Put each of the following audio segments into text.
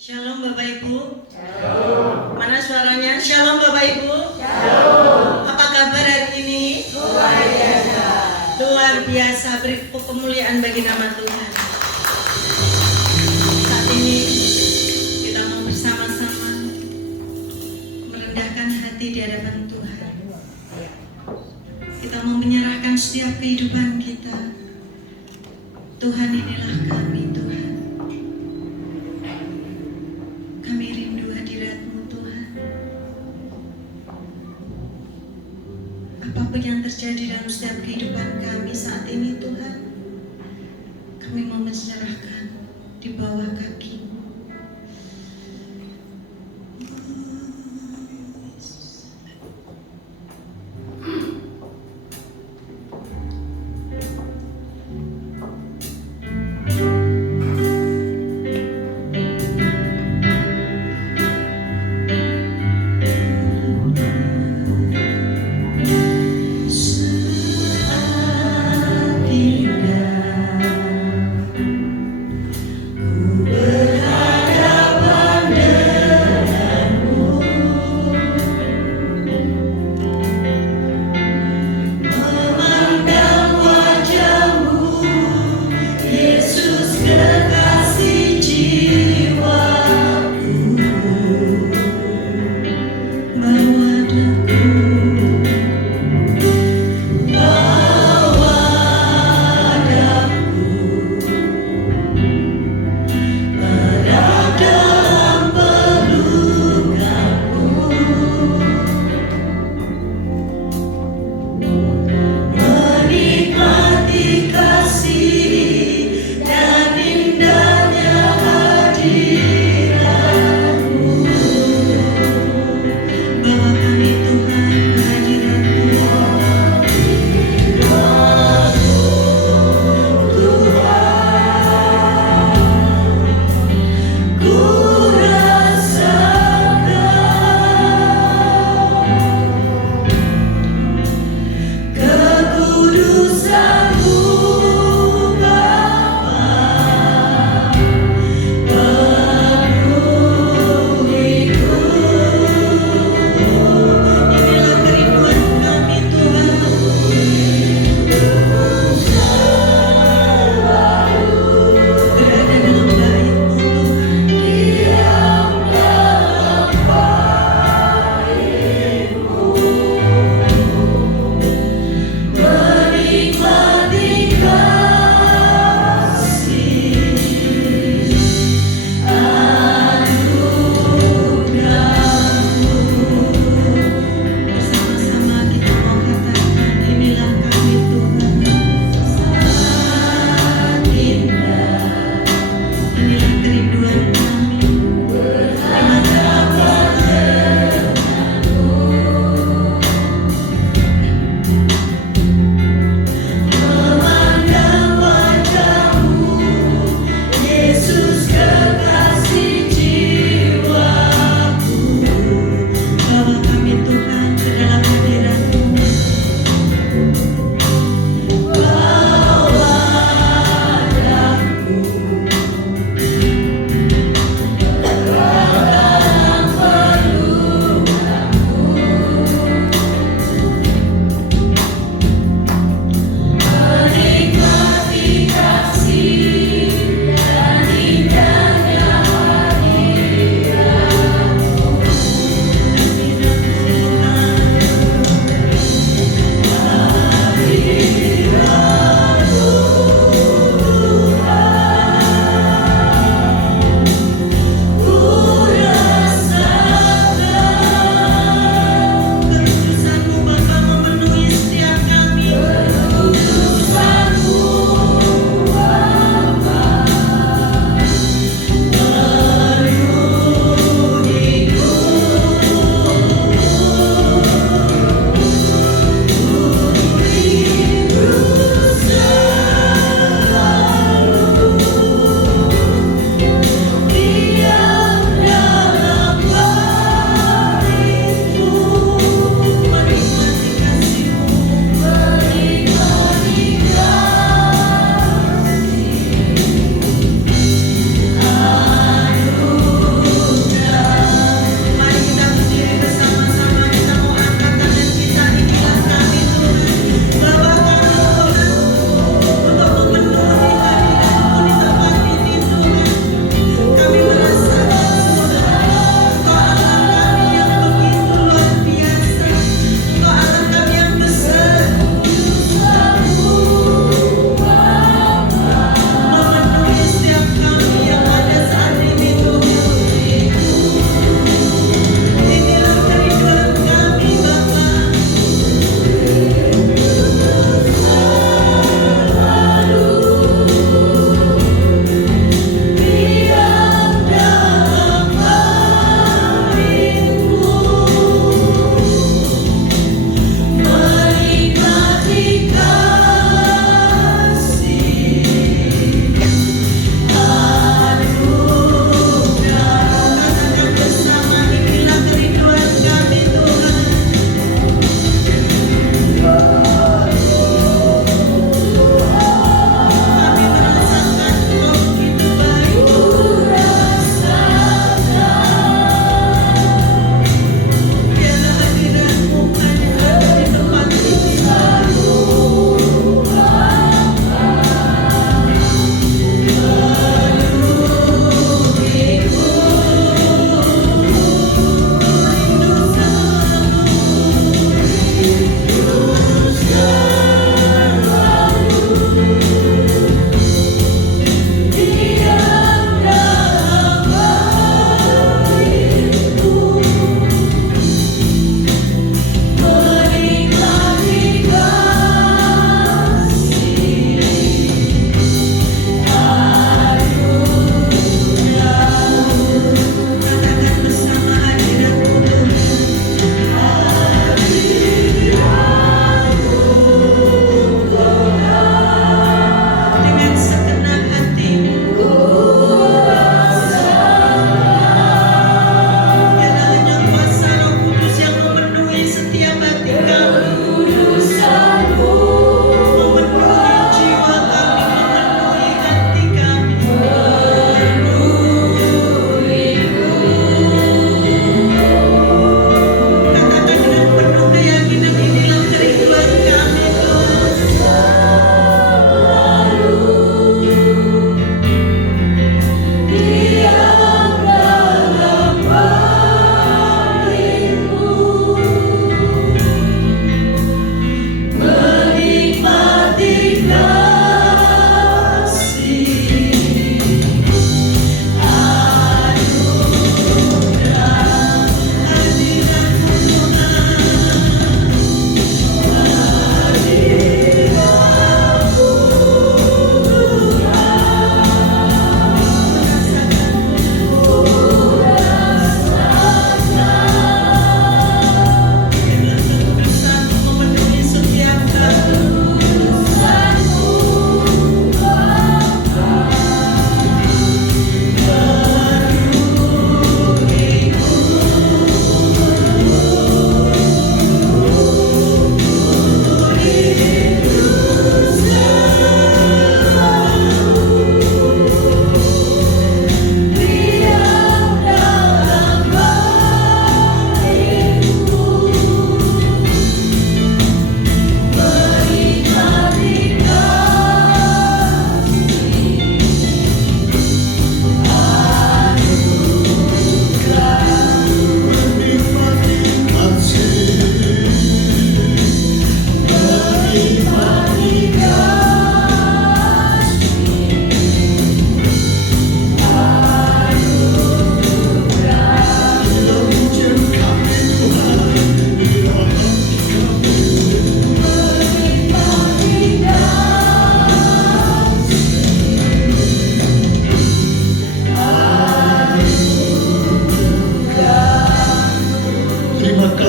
Shalom Bapak Ibu. Shalom. Mana suaranya? Shalom Bapak Ibu. Shalom. Apa kabar hari ini? Luar biasa. Luar biasa. Beri kemuliaan bagi nama Tuhan. Saat ini kita mau bersama-sama merendahkan hati di hadapan Tuhan. Kita mau menyerahkan setiap kehidupan kita. Tuhan, inilah kami Tuhan. Kami rindu hadirat-Mu Tuhan. Apapun yang terjadi dalam setiap kehidupan kami saat ini Tuhan, kami mau menyerahkan di bawah kaki-Mu. Ku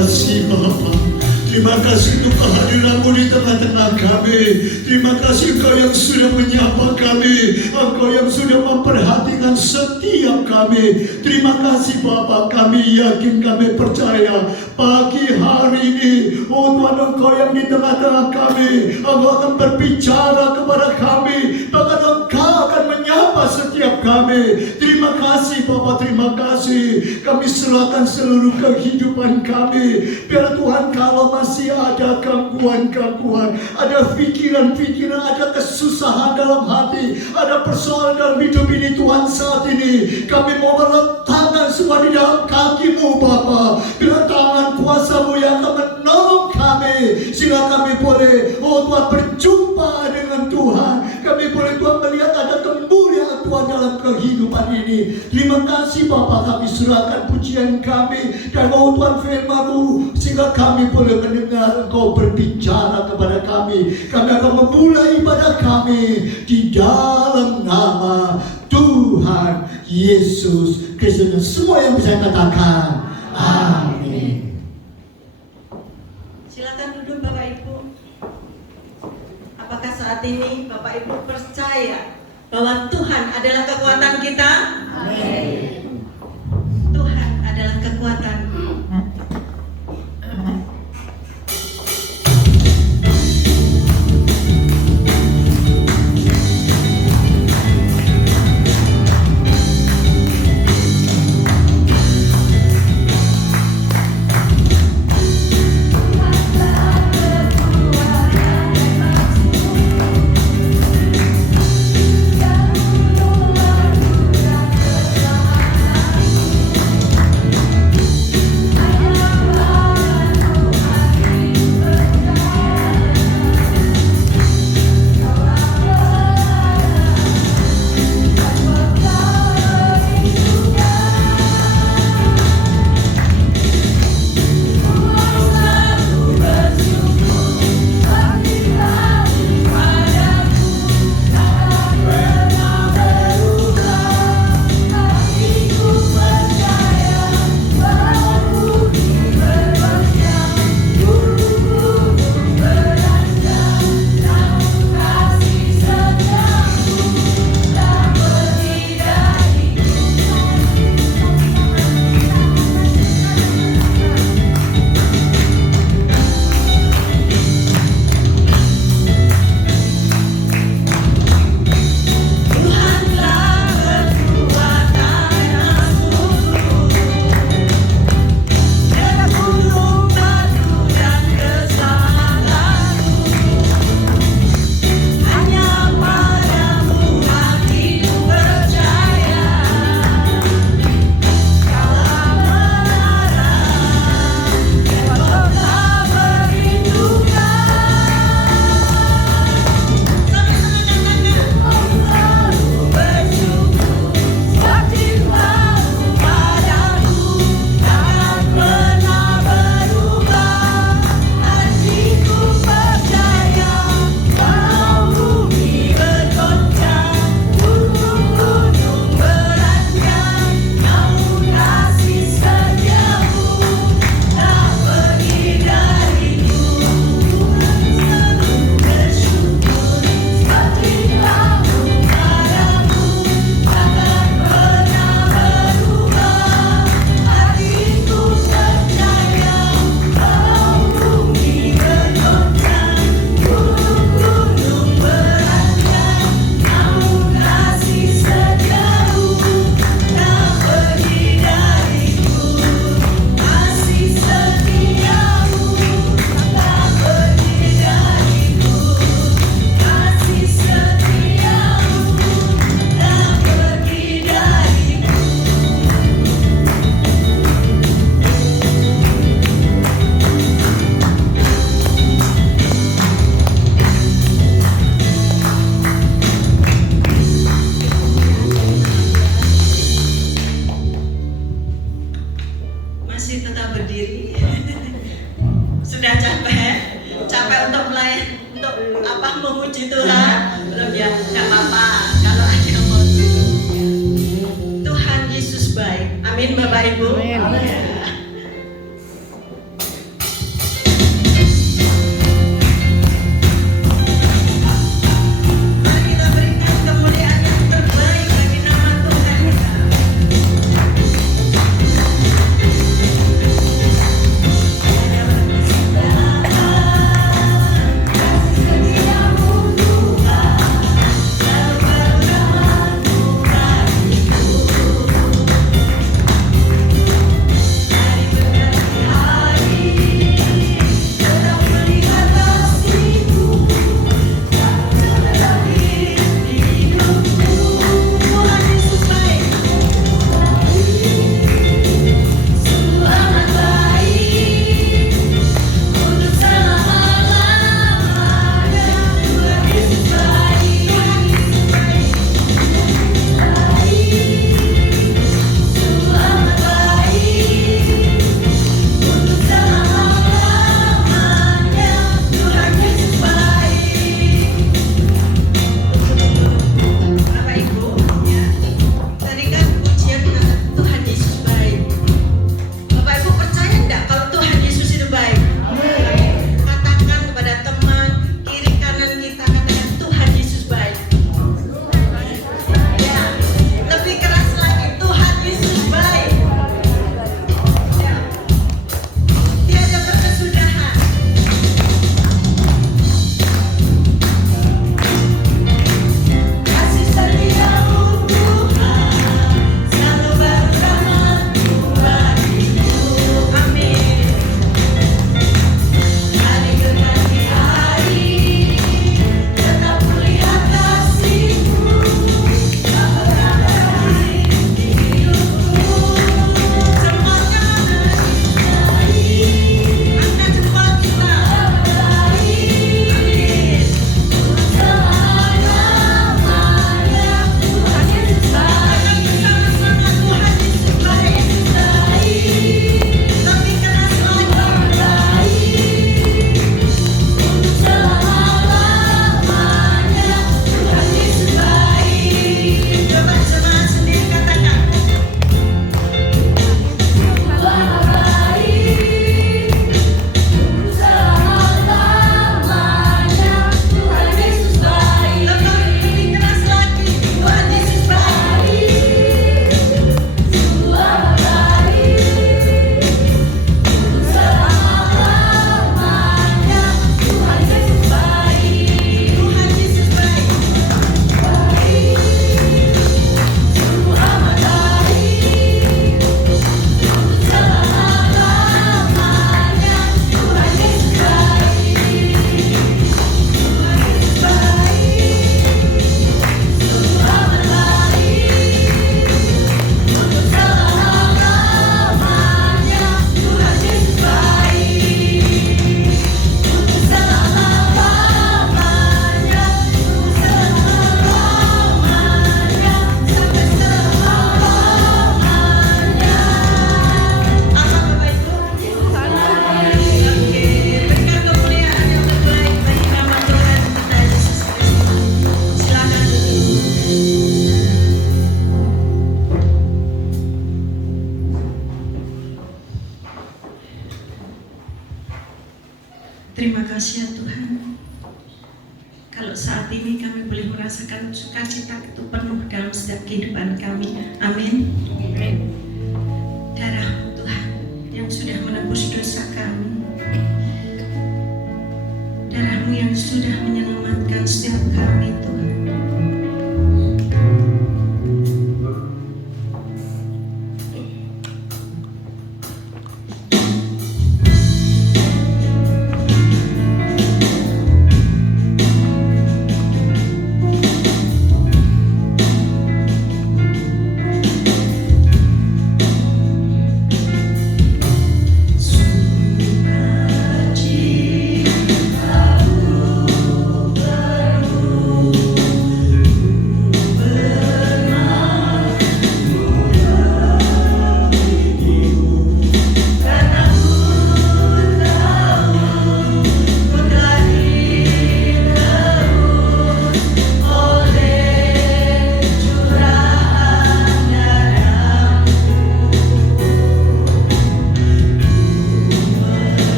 kasih Bapa. Terima kasih untuk kehadiran-Mu di tengah-tengah kami. Terima kasih Engkau yang sudah menyapa kami, Engkau yang sudah memperhatikan setiap kami. Terima kasih Bapa, kami yakin, kami percaya pagi hari ini, oh Tuhan, Engkau yang di tengah-tengah kami, Engkau akan berbicara kepada kami, bahkan Engkau akan menyapa setiap kami. Terima kasih Bapa, terima kasih. Kami serahkan seluruh kehidupan kami. Biar Tuhan, kalau masih ada gangguan-gangguan, ada pikiran-pikiran, ada kesusahan dalam hati, ada persoalan dalam hidup ini Tuhan, saat ini kami mau meletakkan semua di dalam kaki-Mu Bapa. Biar tangan kuasa-Mu yang akan menolong kami, sehingga kami boleh, oh Tuhan, berjumpa dengan Tuhan. Kami boleh Tuhan melihat ada kemuliaan Tuhan dalam kehidupan ini. Terima kasih Bapa, kami serahkan pujian kami dan oh Tuhan, firman-Mu, sehingga kami boleh mendengar Engkau berbicara kepada kami. Kami akan memulai ibadah kami di dalam nama Tuhan Yesus Kristus. Semua yang bisa katakan amin. Silakan duduk Bapak Ibu. Apakah saat ini Bapak Ibu percaya bahwa Tuhan adalah kekuatan kita? Amin. Tuhan adalah kekuatan. memuji Tuhan. Belum ya, nggak apa-apa. Kalau ada yang mau Tuhan Yesus baik. Amin Bapak Ibu. Amin. Ya. Terima kasih ya Tuhan. Kalau saat ini kami boleh merasakan sukacita itu penuh dalam setiap kehidupan kami. Amin. Darah Tuhan yang sudah menebus dosa kami. Darah-Mu yang sudah menyelamatkan setiap kami Tuhan.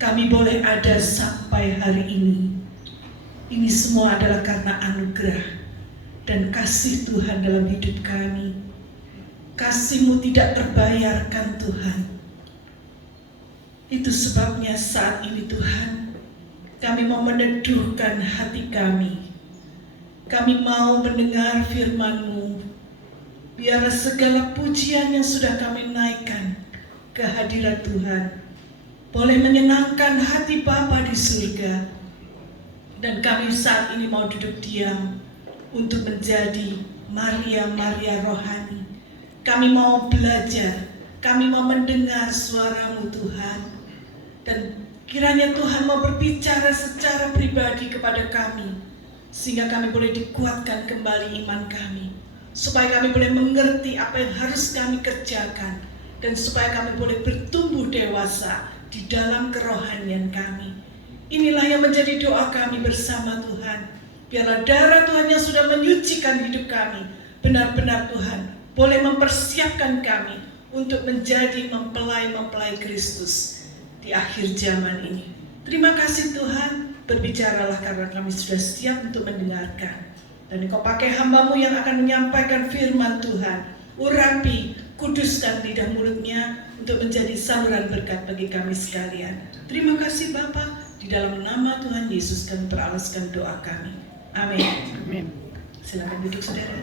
kami boleh ada sampai hari ini semua adalah karena anugerah dan kasih Tuhan dalam hidup kami. Kasih-Mu tidak terbayarkan Tuhan. Itu sebabnya saat ini Tuhan, kami mau meneduhkan hati kami. Kami mau mendengar firman-Mu. Biarlah segala pujian yang sudah kami naikkan ke hadirat Tuhan boleh menyenangkan hati Bapa di surga. Dan kami saat ini mau duduk diam untuk menjadi Maria-Maria rohani. Kami mau belajar, kami mau mendengar suara-Mu Tuhan. Dan kiranya Tuhan mau berbicara secara pribadi kepada kami, sehingga kami boleh dikuatkan kembali iman kami, supaya kami boleh mengerti apa yang harus kami kerjakan, dan supaya kami boleh bertumbuh dewasa di dalam kerohanian kami. Inilah yang menjadi doa kami bersama Tuhan. Biarlah darah Tuhan yang sudah menyucikan hidup kami, benar-benar Tuhan boleh mempersiapkan kami untuk menjadi mempelai-mempelai Kristus di akhir zaman ini. Terima kasih Tuhan, berbicaralah karena kami sudah siap untuk mendengarkan. Dan Engkau pakai hamba-Mu yang akan menyampaikan firman Tuhan. Urapi, kuduskan lidah mulutnya untuk menjadi saluran berkat bagi kami sekalian. Terima kasih Bapa. Di dalam nama Tuhan Yesus kami beralaskan doa kami. Amin. Amin. Silakan duduk saudara.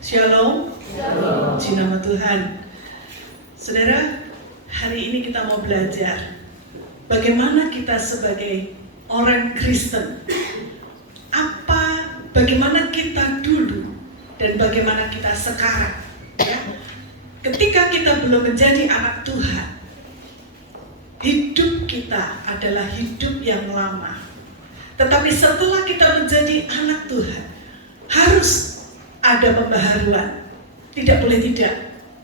Shalom. Shalom. Di nama Tuhan. Saudara, hari ini kita mau belajar bagaimana kita sebagai orang Kristen, bagaimana kita dulu dan bagaimana kita sekarang. Ya. Ketika kita belum menjadi anak Tuhan, hidup kita adalah hidup yang lama. Tetapi setelah kita menjadi anak Tuhan, harus ada pembaharuan. Tidak boleh tidak.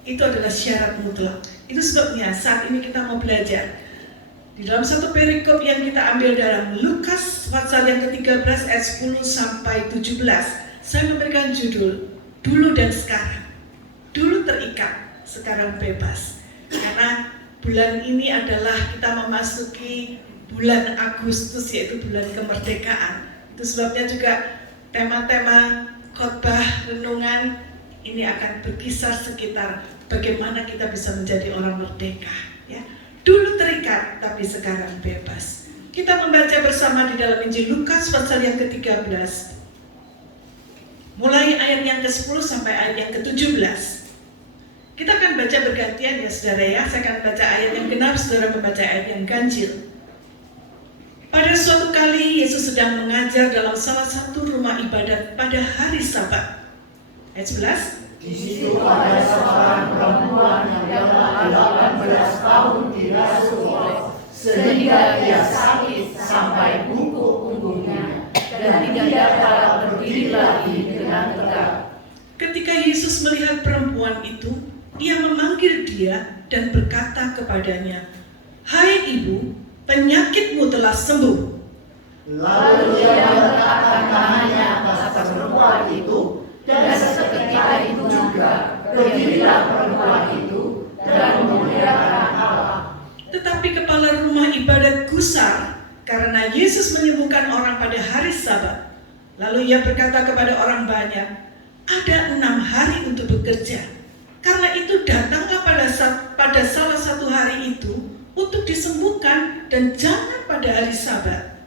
Itu adalah syarat mutlak. Itu sebabnya saat ini kita mau belajar di dalam satu perikop yang kita ambil dalam Lukas pasal yang ke-13 ayat 10 sampai 17. Saya memberikan judul Dulu dan Sekarang. Dulu terikat, sekarang bebas. Karena bulan ini adalah kita memasuki bulan Agustus, yaitu bulan kemerdekaan. Itu sebabnya juga tema-tema khotbah renungan ini akan berkisar sekitar bagaimana kita bisa menjadi orang merdeka. Ya. Dulu terikat, tapi sekarang bebas. Kita membaca bersama di dalam Injil Lukas pasal yang ke-13. Mulai ayat yang ke-10 sampai ayat yang ke-17. Kita akan baca bergantian ya saudara ya. Saya akan baca ayat yang genap, saudara membaca ayat yang ganjil. Pada suatu kali Yesus sedang mengajar dalam salah satu rumah ibadat pada hari Sabat. Ayat 11. Di situ ada seorang perempuan yang telah 18 tahun dirasuki oleh, sehingga ia sakit sampai bungkuk punggungnya dan tidak dapat berdiri lagi dengan tegak. Ketika Yesus melihat perempuan itu, ia memanggil dia dan berkata kepadanya, "Hai ibu, penyakitmu telah sembuh." Lalu ia meletakkan tangannya atas perempuan itu, dan seketika itu juga berdirilah perempuan itu dan memuliakan Allah. Tetapi kepala rumah ibadat gusar karena Yesus menyembuhkan orang pada hari Sabat. Lalu ia berkata kepada orang banyak, "Ada 6 hari untuk bekerja. Karena itu datanglah pada salah satu hari itu untuk disembuhkan dan jangan pada hari Sabat."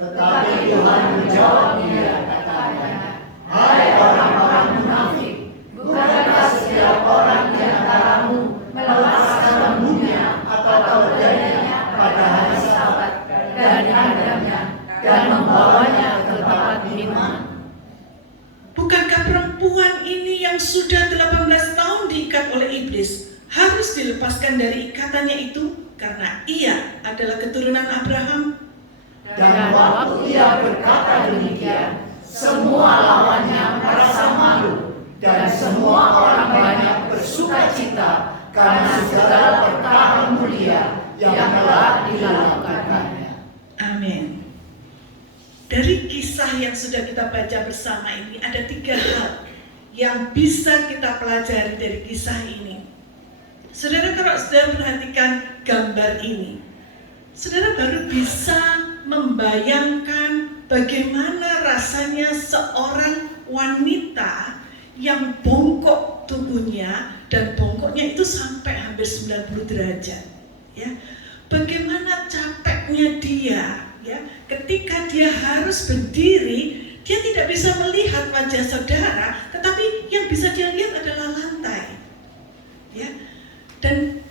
Tetapi Tuhan menjawab dia, katanya, "Hai orang-orang munafik, bukankah setiap orang di antaramu melepaskan lembunya atau keledainya pada hari Sabat dari kandangnya dan membawanya ke tempat minuman?" Bukankah perempuan ini yang sudah 18 tahun diikat oleh iblis harus dilepaskan dari ikatannya itu karena ia adalah keturunan Abraham? Dan waktu ia berkata demikian, semua lawannya merasa malu, dan semua orang banyak bersuka cita karena segala perkara mulia yang telah dilakukannya. Amin. Dari kisah yang sudah kita baca bersama ini ada 3 hal yang bisa kita pelajari dari kisah ini. Saudara, kalau saudara perhatikan gambar ini, saudara baru bisa membayangkan bagaimana rasanya seorang wanita yang bongkok tubuhnya, dan bongkoknya itu sampai hampir 90 derajat. Ya, bagaimana capeknya dia, ya, ketika dia harus berdiri, dia tidak bisa melihat wajah saudara, tetapi yang bisa dia lihat adalah lantai. Ya, dan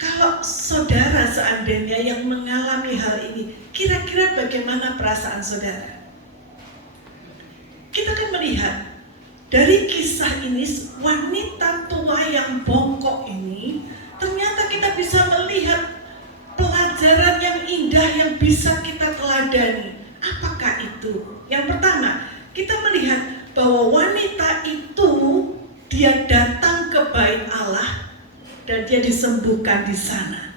kalau saudara seandainya yang mengalami hal ini, kira-kira bagaimana perasaan saudara? Kita kan melihat dari kisah ini, wanita tua yang bongkok ini, ternyata kita bisa melihat pelajaran yang indah yang bisa kita teladani. Apakah itu? Yang pertama, kita melihat bahwa wanita itu dia datang ke bait Allah dan dia disembuhkan di sana.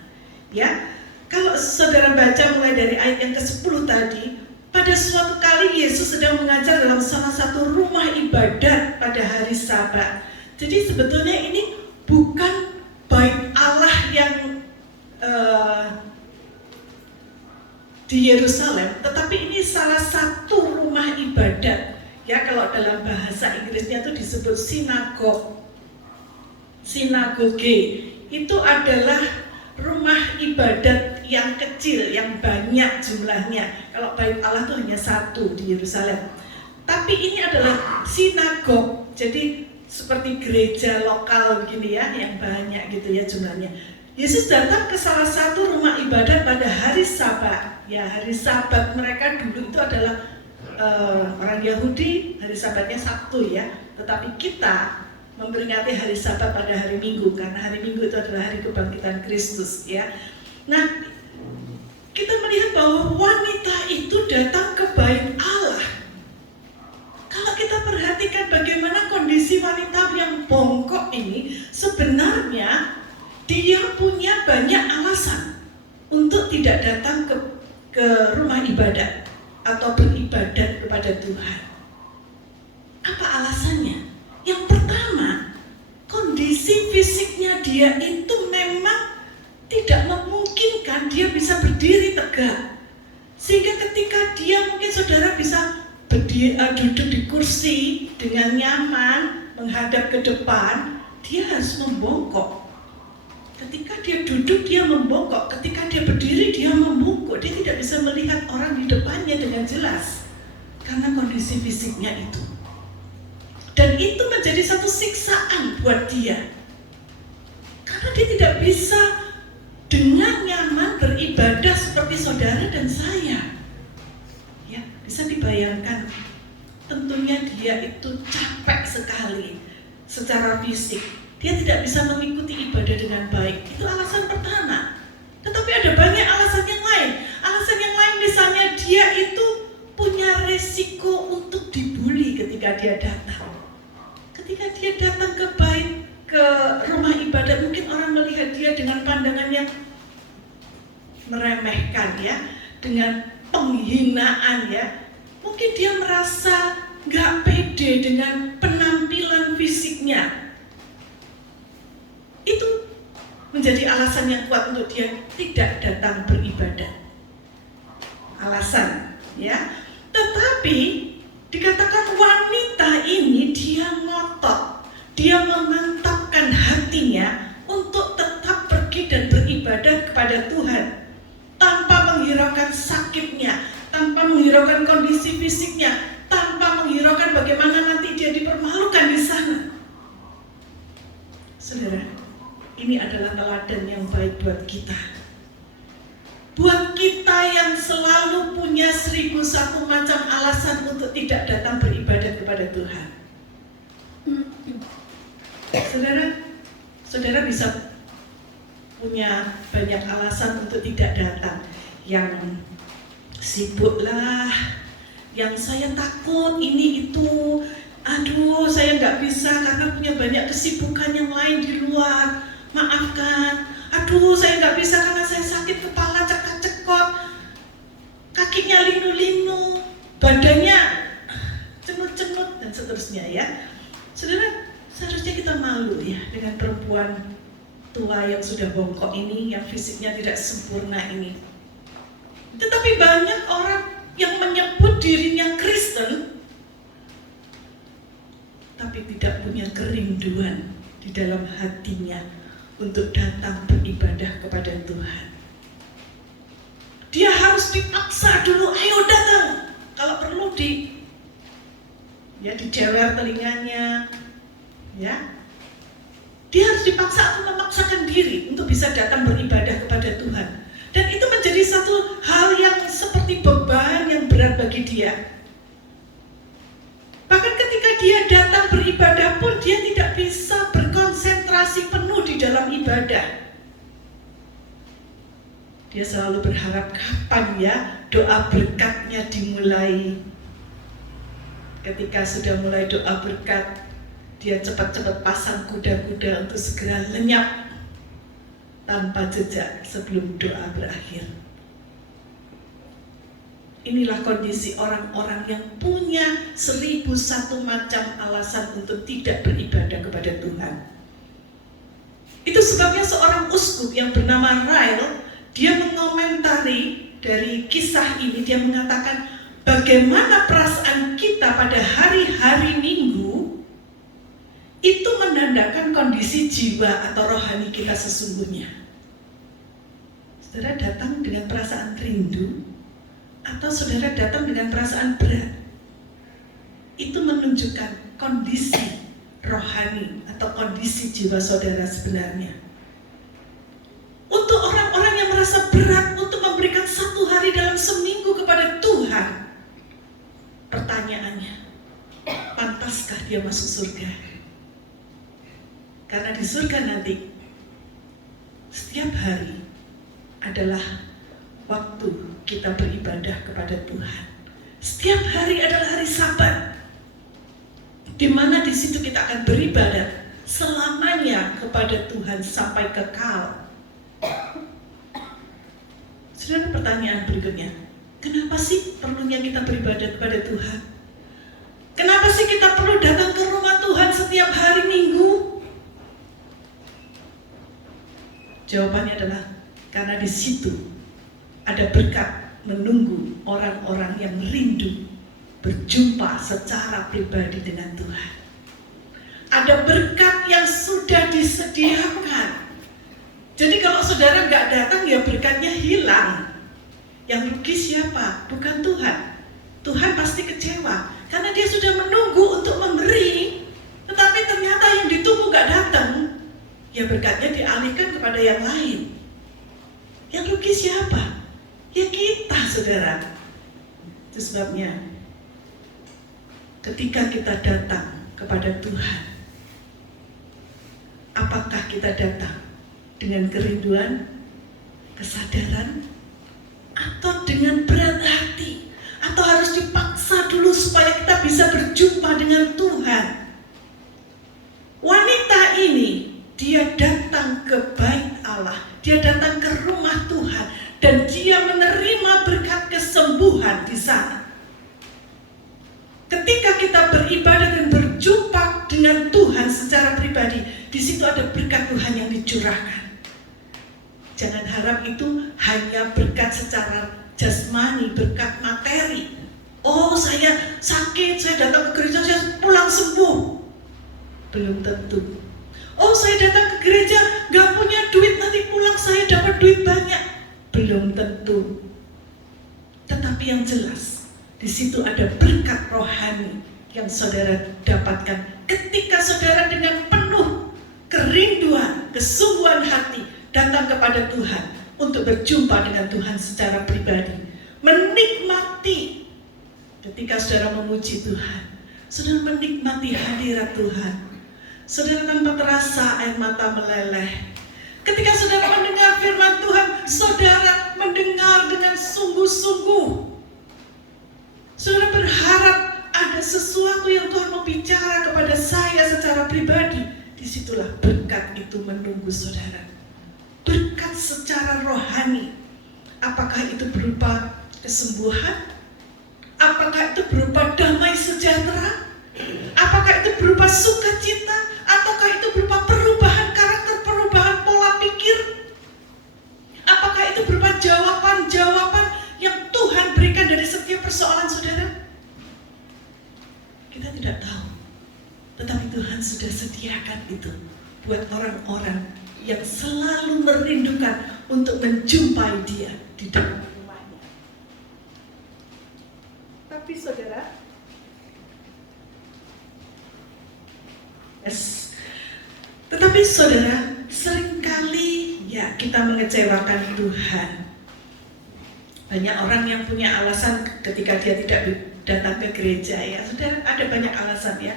Ya, kalau saudara baca mulai dari ayat yang ke-10 tadi, pada suatu kali Yesus sedang mengajar dalam salah satu rumah ibadat pada hari Sabat. Jadi sebetulnya ini bukan bait Allah yang di Yerusalem, tetapi ini salah satu rumah ibadat. Ya, kalau dalam bahasa Inggrisnya itu disebut sinagoge. Itu adalah rumah ibadat yang kecil, yang banyak jumlahnya. Kalau bait Allah itu hanya satu di Yerusalem. Tapi ini adalah sinagog, jadi seperti gereja lokal begini ya, yang banyak gitu ya jumlahnya. Yesus datang ke salah satu rumah ibadat pada hari Sabat. Ya, hari Sabat mereka dulu itu adalah orang Yahudi, hari Sabatnya Sabtu ya. Tetapi kita memperingati hari Sabat pada hari Minggu, karena hari Minggu itu adalah hari kebangkitan Kristus ya. Nah, kita melihat bahwa wanita itu datang ke bait Allah. Kalau kita perhatikan bagaimana kondisi wanita yang bongkok ini, sebenarnya dia punya banyak alasan untuk tidak datang ke rumah ibadat atau beribadat kepada Tuhan. Apa alasannya? Yang pertama, kondisi fisiknya dia itu memang tidak memungkinkan dia bisa berdiri tegak. Sehingga ketika dia, mungkin saudara bisa duduk di kursi dengan nyaman, menghadap ke depan, dia harus membongkok. Ketika dia duduk, dia membongkok. Ketika dia berdiri, dia membungkuk. Dia tidak bisa melihat orang di depannya dengan jelas karena kondisi fisiknya itu. Dan itu menjadi satu siksaan buat dia, karena dia tidak bisa dengan nyaman beribadah seperti saudara dan saya. Ya, bisa dibayangkan, tentunya dia itu capek sekali secara fisik. Dia tidak bisa mengikuti ibadah dengan baik. Itu alasan pertama. Tetapi ada banyak alasan yang lain. Alasan yang lain misalnya dia itu punya resiko untuk dibully ketika dia datang. Ketika dia datang ke rumah ibadat, mungkin orang melihat dia dengan pandangan yang meremehkan ya, dengan penghinaan ya. Mungkin dia merasa nggak pede dengan penampilan fisiknya. Itu menjadi alasan yang kuat untuk dia tidak datang beribadah. Alasan ya. Tetapi dikatakan wanita ini dia ngotot, dia memantapkan hatinya untuk tetap pergi dan beribadah kepada Tuhan tanpa menghiraukan sakitnya, tanpa menghiraukan kondisi fisiknya, tanpa menghiraukan bagaimana nanti dia dipermalukan di sana. Saudara, ini adalah teladan yang baik buat kita. Buat kita yang selalu punya 1001 macam alasan untuk tidak datang beribadah kepada Tuhan. Saudara bisa punya banyak alasan untuk tidak datang. Yang sibuk lah, yang saya takut ini itu, aduh saya nggak bisa karena punya banyak kesibukan yang lain di luar. Maafkan, aduh saya nggak bisa karena saya sakit kepala, cekak-cekot, kakinya linu-linu, badannya cenut-cenut dan seterusnya ya. Saudara, seharusnya kita malu ya dengan perempuan tua yang sudah bongkok ini, yang fisiknya tidak sempurna ini. Tetapi banyak orang yang menyebut dirinya Kristen, tapi tidak punya kerinduan di dalam hatinya untuk datang beribadah kepada Tuhan. Dia harus dipaksa dulu, ayo datang. Kalau perlu dijewer telinganya, ya. Dia harus dipaksa atau memaksakan diri untuk bisa datang beribadah kepada Tuhan. Dan itu menjadi satu hal yang seperti beban yang berat bagi dia. Bahkan ketika dia datang beribadah pun dia tidak bisa berkonsentrasi penuh di dalam ibadah. Dia selalu berharap kapan ya doa berkatnya dimulai. Ketika sudah mulai doa berkat, dia cepat-cepat pasang kuda-kuda untuk segera lenyap tanpa jejak sebelum doa berakhir. Inilah kondisi orang-orang yang punya 1001 macam alasan untuk tidak beribadah kepada Tuhan. Itu sebabnya seorang uskup yang bernama Ryle, dia mengomentari dari kisah ini, dia mengatakan bagaimana perasaan kita pada hari-hari Minggu itu menandakan kondisi jiwa atau rohani kita sesungguhnya. Saudara datang dengan perasaan rindu atau saudara datang dengan perasaan berat, itu menunjukkan kondisi rohani atau kondisi jiwa saudara sebenarnya. Untuk orang-orang yang merasa berat untuk memberikan 1 hari dalam seminggu kepada Tuhan, pertanyaannya, pantaskah dia masuk surga? Karena di surga nanti setiap hari adalah waktu kita beribadah kepada Tuhan. Setiap hari adalah hari Sabat, di mana di situ kita akan beribadah selamanya kepada Tuhan sampai kekal. Saudara, pertanyaan berikutnya, kenapa sih perlunya kita beribadah kepada Tuhan? Kenapa sih kita perlu datang ke rumah Tuhan setiap hari Minggu? Jawabannya adalah karena di situ ada berkat menunggu orang-orang yang rindu berjumpa secara pribadi dengan Tuhan. Ada berkat yang sudah disediakan. Jadi kalau saudara nggak datang, ya berkatnya hilang. Yang rugi siapa? Bukan Tuhan. Tuhan pasti kecewa karena dia sudah menunggu untuk memberi, tetapi ternyata yang ditunggu nggak datang. Ya berkatnya dialihkan kepada yang lain. Yang rugi siapa? Ya kita, saudara. Itu sebabnya ketika kita datang kepada Tuhan, apakah kita datang dengan kerinduan, kesadaran, atau dengan berat hati, atau harus dipaksa dulu supaya kita bisa berjumpa dengan Tuhan? Wanita ini, dia datang ke bait Allah, dia datang ke rumah Tuhan, dan dia menerima berkat kesembuhan di sana. Ketika kita beribadah dan berjumpa dengan Tuhan secara pribadi, di situ ada berkat Tuhan yang dicurahkan. Jangan harap itu hanya berkat secara jasmani, berkat materi. Oh, saya sakit, saya datang ke gereja, saya pulang sembuh. Belum tentu. Oh, saya datang ke gereja, gak punya duit, nanti pulang saya dapat duit banyak. Belum tentu. Tetapi yang jelas, di situ ada berkat rohani yang saudara dapatkan ketika saudara dengan penuh kerinduan, kesungguhan hati datang kepada Tuhan untuk berjumpa dengan Tuhan secara pribadi, menikmati ketika saudara memuji Tuhan, saudara menikmati hadirat Tuhan, saudara tanpa terasa air mata meleleh. Ketika saudara mendengar firman Tuhan, saudara mendengar dengan sungguh-sungguh. Saudara berharap ada sesuatu yang Tuhan mau bicara kepada saya secara pribadi. Disitulah berkat itu menunggu saudara. Berkat secara rohani. Apakah itu berupa kesembuhan? Apakah itu berupa damai sejahtera? Apakah itu berupa sukacita, ataukah itu berupa perubahan karakter, perubahan pola pikir? Apakah itu berupa jawaban-jawaban yang Tuhan berikan dari setiap persoalan saudara? Kita tidak tahu. Tetapi Tuhan sudah sediakan itu buat orang-orang yang selalu merindukan untuk menjumpai Dia di dalam rumahnya. Tapi saudara, tetapi saudara, seringkali ya kita mengecewakan Tuhan. Banyak orang yang punya alasan ketika dia tidak datang ke gereja ya. Saudara, ada banyak alasan ya.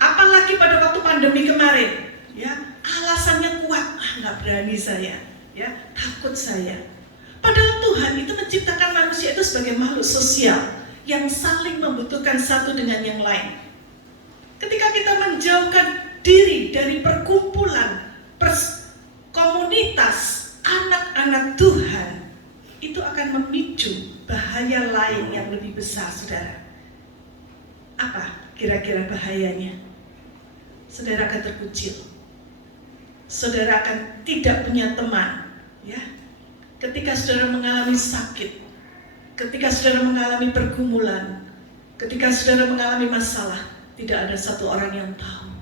Apalagi pada waktu pandemi kemarin, ya alasannya kuat, nggak berani saya, ya takut saya. Padahal Tuhan itu menciptakan manusia itu sebagai makhluk sosial yang saling membutuhkan satu dengan yang lain. Ketika kita menjauhkan diri dari perkumpulan, komunitas anak-anak Tuhan, itu akan memicu bahaya lain yang lebih besar, saudara. Apa kira-kira bahayanya? Saudara akan terkucil. Saudara akan tidak punya teman, ya. Ketika saudara mengalami sakit, ketika saudara mengalami pergumulan, ketika saudara mengalami masalah, tidak ada satu orang yang tahu.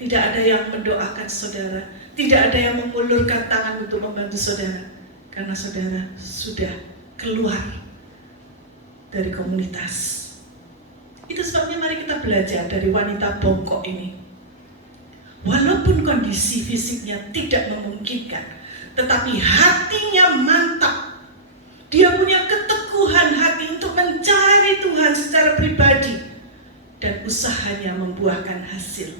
Tidak ada yang mendoakan saudara, tidak ada yang mengulurkan tangan untuk membantu saudara, karena saudara sudah keluar dari komunitas. Itu sebabnya mari kita belajar dari wanita bongkok ini. Walaupun kondisi fisiknya tidak memungkinkan, tetapi hatinya mantap. Dia punya keteguhan hati untuk mencari Tuhan secara pribadi, dan usahanya membuahkan hasil.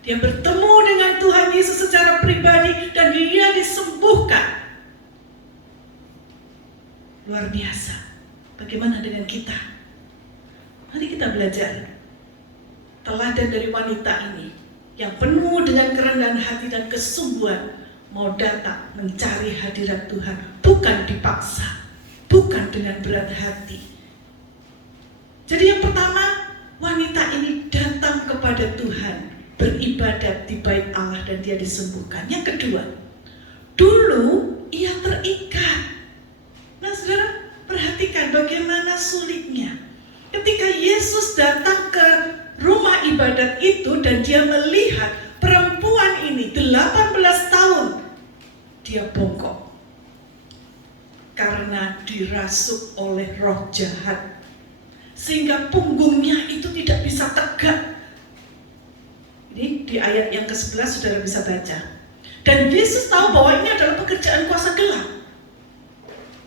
Dia bertemu dengan Tuhan Yesus secara pribadi dan dia disembuhkan. Luar biasa. Bagaimana dengan kita? Mari kita belajar teladan dari wanita ini yang penuh dengan kerendahan hati dan kesungguhan, mau datang mencari hadirat Tuhan, bukan dipaksa, bukan dengan berat hati. Jadi yang pertama, wanita ini datang kepada Tuhan, beribadat di bait Allah dan dia disembuhkan. Yang kedua, dulu ia terikat. Nah saudara, perhatikan bagaimana sulitnya. Ketika Yesus datang ke rumah ibadat itu dan dia melihat perempuan ini 18 tahun, dia bongkok. Karena dirasuk oleh roh jahat. Sehingga punggungnya itu tidak bisa tegak. Ini di ayat yang ke-11 saudara bisa baca. Dan Yesus tahu bahwa ini adalah pekerjaan kuasa gelap.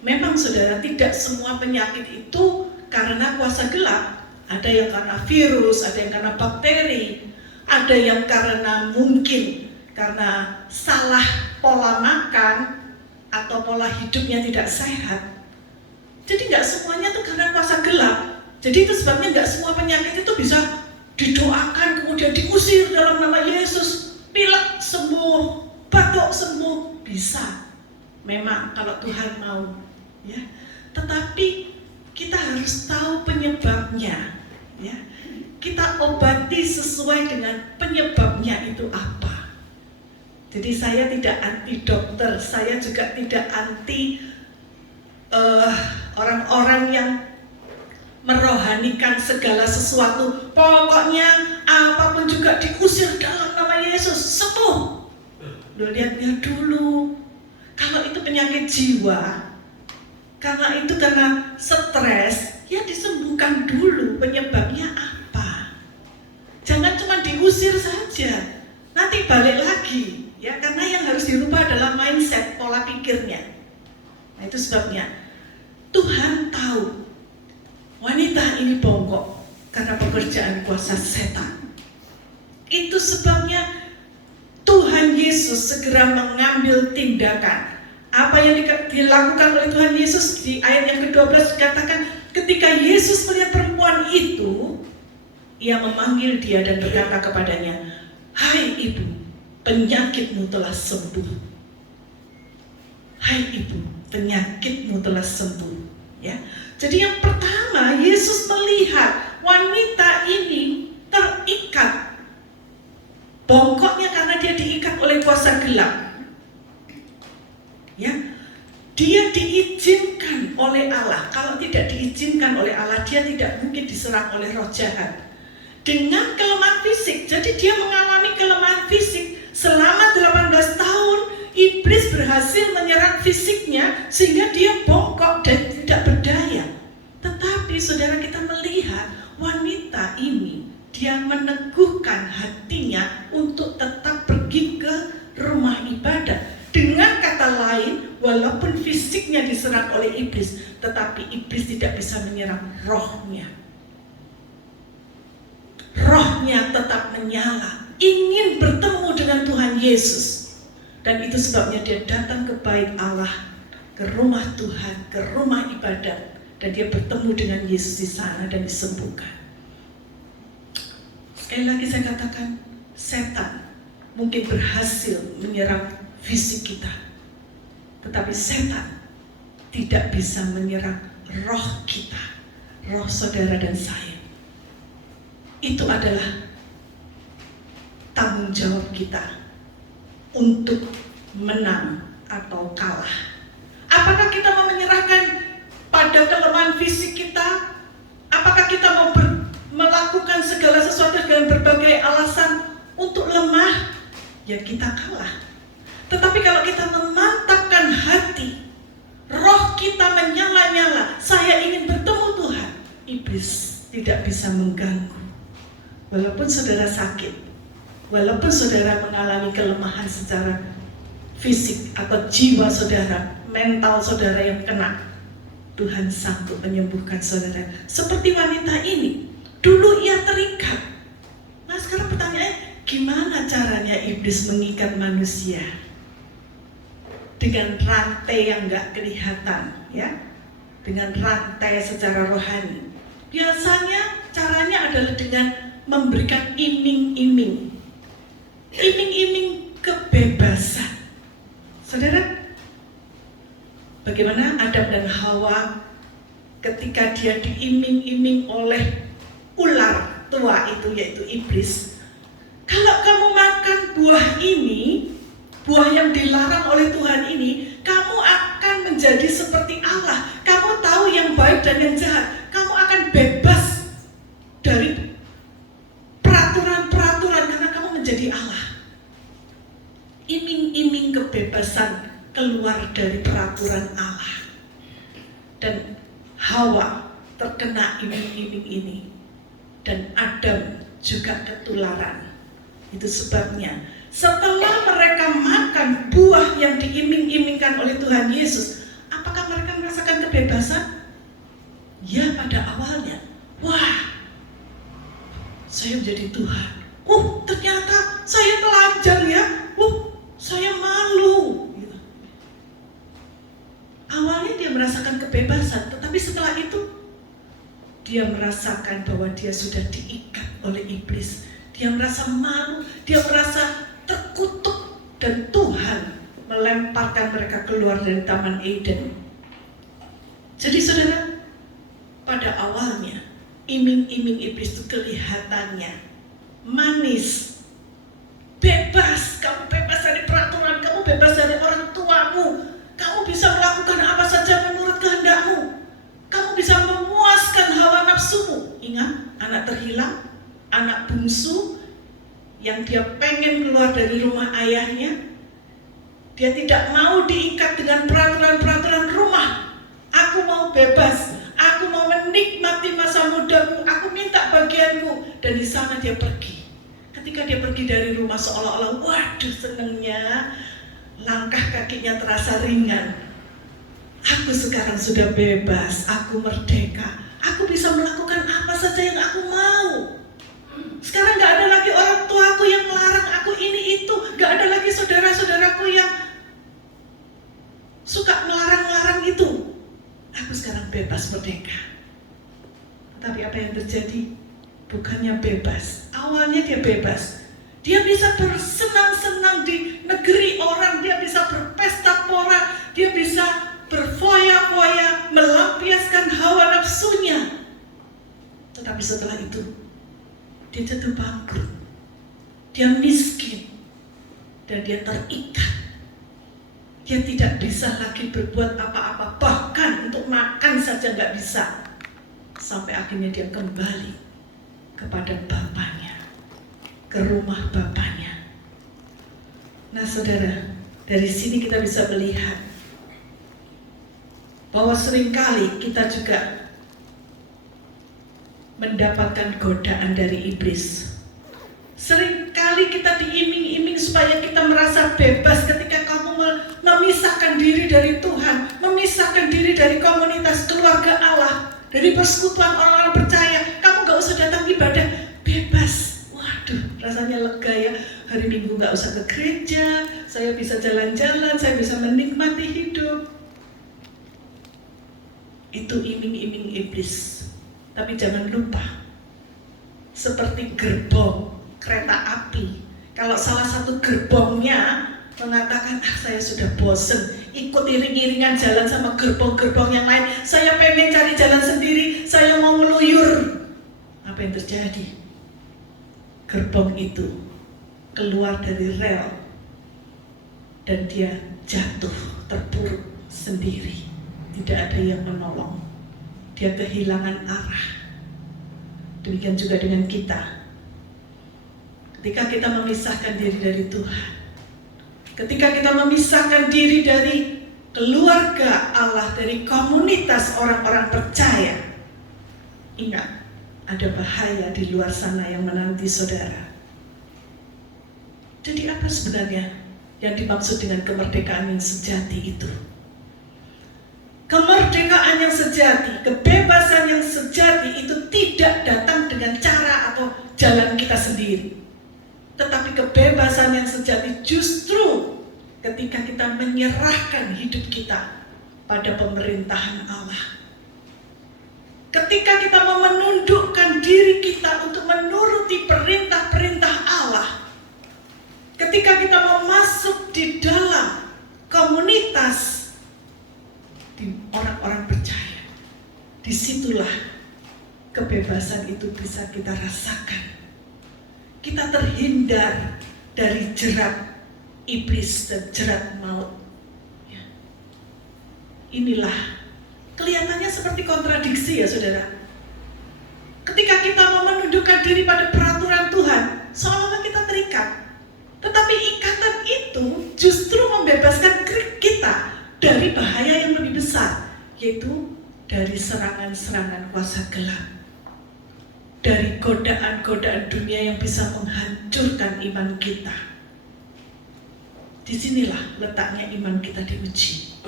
Memang saudara, tidak semua penyakit itu karena kuasa gelap. Ada yang karena virus, ada yang karena bakteri, ada yang karena mungkin karena salah pola makan atau pola hidupnya tidak sehat. Jadi nggak semuanya itu karena kuasa gelap. Jadi itu sebabnya nggak semua penyakit itu bisa didoakan kemudian diusir dalam nama Yesus. Pilek sembuh, batuk sembuh, bisa. Memang kalau Tuhan mau, ya. Tetapi kita harus tahu penyebabnya, ya. Kita obati sesuai dengan penyebabnya itu apa. Jadi saya tidak anti dokter, saya juga tidak anti orang-orang yang merohanikan segala sesuatu. Pokoknya apapun juga diusir dalam nama Yesus, sembuh. Loh, lihat-lihat dulu. Kalau itu penyakit jiwa, karena itu karena stres, ya disembuhkan dulu. Penyebabnya apa? Jangan cuma diusir saja, nanti balik lagi. Ya, karena yang harus dirubah adalah mindset, pola pikirnya. Nah, itu sebabnya Tuhan tahu wanita ini bongkok karena pekerjaan kuasa setan. Itu sebabnya Tuhan Yesus segera mengambil tindakan. Apa yang dilakukan oleh Tuhan Yesus di ayat yang ke-12 dikatakan, ketika Yesus melihat perempuan itu, ia memanggil dia dan berkata kepadanya, "Hai ibu, penyakitmu telah sembuh." Hai ibu, penyakitmu telah sembuh. Ya. Jadi yang pertama, Yesus melihat wanita ini Bongkoknya karena dia diikat oleh kuasa gelap. Ya, dia diizinkan oleh Allah. Kalau tidak diizinkan oleh Allah, dia tidak mungkin diserang oleh roh jahat. Dengan kelemahan fisik, jadi dia mengalami kelemahan fisik selama 18 tahun. Iblis berhasil menyerang fisiknya sehingga dia bongkok dan tidak berdaya. Tetapi saudara, kita melihat wanita ini, dia meneguhkan hatinya untuk tetap pergi ke rumah ibadah. Dengan kata lain, walaupun fisiknya diserang oleh iblis, tetapi iblis tidak bisa menyerang rohnya. Rohnya tetap menyala, ingin bertemu dengan Tuhan Yesus. Dan itu sebabnya dia datang ke bait Allah, ke rumah Tuhan, ke rumah ibadat. Dan dia bertemu dengan Yesus di sana dan disembuhkan. Sekali lagi saya katakan, setan mungkin berhasil menyerang fisik kita, tetapi setan tidak bisa menyerang roh kita, roh saudara dan saya. Itu adalah tanggung jawab kita untuk menang atau kalah. Apakah kita mau menyerahkan pada kelemahan fisik kita? Apakah kita mau melakukan segala sesuatu dengan berbagai alasan untuk lemah? Ya kita kalah. Tetapi kalau kita memantapkan hati, roh kita menyala-nyala, saya ingin bertemu Tuhan, iblis tidak bisa mengganggu. Walaupun saudara sakit, walaupun saudara mengalami kelemahan secara fisik atau jiwa saudara, mental saudara yang kena, Tuhan sanggup menyembuhkan saudara. Seperti wanita ini, dulu ia terikat. Nah sekarang pertanyaannya, gimana caranya iblis mengikat manusia? Dengan rantai yang gak kelihatan, ya, dengan rantai secara rohani. Biasanya caranya adalah dengan memberikan iming-iming. Iming-iming kebebasan. Saudara, bagaimana Adam dan Hawa ketika dia diiming-iming oleh ular tua itu, yaitu iblis. Kalau kamu makan buah ini, buah yang dilarang oleh Tuhan ini, kamu akan menjadi seperti Allah. Kamu tahu yang baik dan yang jahat. Kamu akan bebas dari peraturan-peraturan karena kamu menjadi Allah. Iming-iming kebebasan keluar dari peraturan Allah. Dan Hawa terkena iming-iming ini. Dan Adam juga ketularan. Itu sebabnya setelah mereka makan buah yang diiming-imingkan oleh Tuhan Yesus, apakah mereka merasakan kebebasan? Ya, pada awalnya. Wah, saya menjadi Tuhan. Ternyata saya telanjang ya. Saya malu. Gitu. Awalnya dia merasakan kebebasan, tetapi setelah itu dia merasakan bahwa dia sudah diikat oleh iblis. Dia merasa malu, dia merasa terkutuk, dan Tuhan melemparkan mereka keluar dari Taman Eden. Jadi saudara, pada awalnya iming-iming iblis itu kelihatannya manis, bebas, kamu bebas dari peraturan, kamu bebas dari orang tuamu, kamu bisa melakukan apa saja menurut kehendakmu, kamu bisa memuaskan hawa nafsumu. Ingat, anak terhilang, anak bungsu yang dia pengen keluar dari rumah ayahnya, dia tidak mau diikat dengan peraturan-peraturan rumah. Aku mau bebas, aku mau menikmati masa mudaku, aku minta bagianku. Dan di sana dia pergi. Ketika dia pergi dari rumah, seolah-olah waduh senengnya, langkah kakinya terasa ringan. Aku sekarang sudah bebas, aku merdeka, aku bisa melakukan apa saja yang aku mau. Sekarang gak ada lagi orang tuaku yang melarang aku ini itu, gak ada lagi saudara-saudaraku yang suka melarang-larang itu. Aku sekarang bebas, merdeka. Tapi apa yang terjadi? Bukannya bebas. Awalnya dia bebas. Dia bisa bersenang-senang di negeri orang, dia bisa berpesta pora, dia bisa berfoya-foya, melampiaskan hawa nafsunya. Tetapi setelah itu dia jatuh bangkrut, dia miskin. dan dia terikat. Dia tidak bisa lagi berbuat apa-apa, bahkan untuk makan saja nggak bisa. Sampai akhirnya dia kembali kepada bapaknya, ke rumah bapaknya. Nah saudara, dari sini kita bisa melihat bahwa seringkali kita juga mendapatkan godaan dari iblis. Seringkali kita diiming-iming supaya kita merasa bebas ketika kamu memisahkan diri dari Tuhan, memisahkan diri dari komunitas keluarga Allah, dari persekutuan orang-orang percaya. Kamu gak usah datang ibadah, bebas. Waduh, rasanya lega ya. Hari Minggu gak usah ke gereja, saya bisa jalan-jalan, saya bisa menikmati hidup. Itu iming-iming iblis. Tapi jangan lupa, seperti gerbong kereta api, kalau salah satu gerbongnya mengatakan, saya sudah bosen ikut iring-iringan jalan sama gerbong-gerbong yang lain, saya pengen cari jalan sendiri, saya mau ngeluyur. Apa yang terjadi? Gerbong itu keluar dari rel dan dia jatuh terpuruk sendiri, tidak ada yang menolong, dia kehilangan arah. Demikian juga dengan kita. Ketika kita memisahkan diri dari Tuhan, ketika kita memisahkan diri dari keluarga Allah, dari komunitas orang-orang percaya, ingat, ada bahaya di luar sana yang menanti saudara. Jadi apa sebenarnya yang dimaksud dengan kemerdekaan yang sejati itu? Kemerdekaan yang sejati, kebebasan yang sejati itu tidak datang dengan cara atau jalan kita sendiri. Tetapi kebebasan yang sejati justru ketika kita menyerahkan hidup kita pada pemerintahan Allah. Ketika kita mau menundukkan diri kita untuk menuruti perintah-perintah Allah. Ketika kita mau masuk di dalam komunitas di orang-orang percaya, disitulah kebebasan itu bisa kita rasakan. Kita terhindar dari jerat iblis dan jerat maut. Ya. Inilah kelihatannya seperti kontradiksi ya saudara. Ketika kita mau menundukkan diri pada peraturan Tuhan, seolah-olah kita terikat. Tetapi ikatan itu justru membebaskan kita dari bahaya yang lebih besar, yaitu dari serangan-serangan kuasa gelap, dari godaan-godaan dunia yang bisa menghancurkan iman kita. Disinilah letaknya iman kita diuji.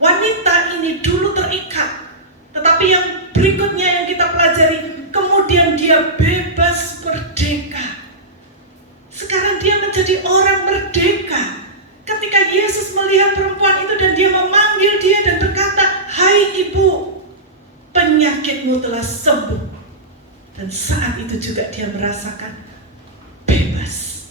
Wanita ini dulu terikat, tetapi yang berikutnya yang kita pelajari, kemudian dia bebas merdeka. Sekarang dia menjadi orang merdeka. Ketika Yesus melihat perempuan itu dan dia memanggil dia dan berkata, "Hai ibu, penyakitmu telah sembuh." Dan saat itu juga dia merasakan bebas.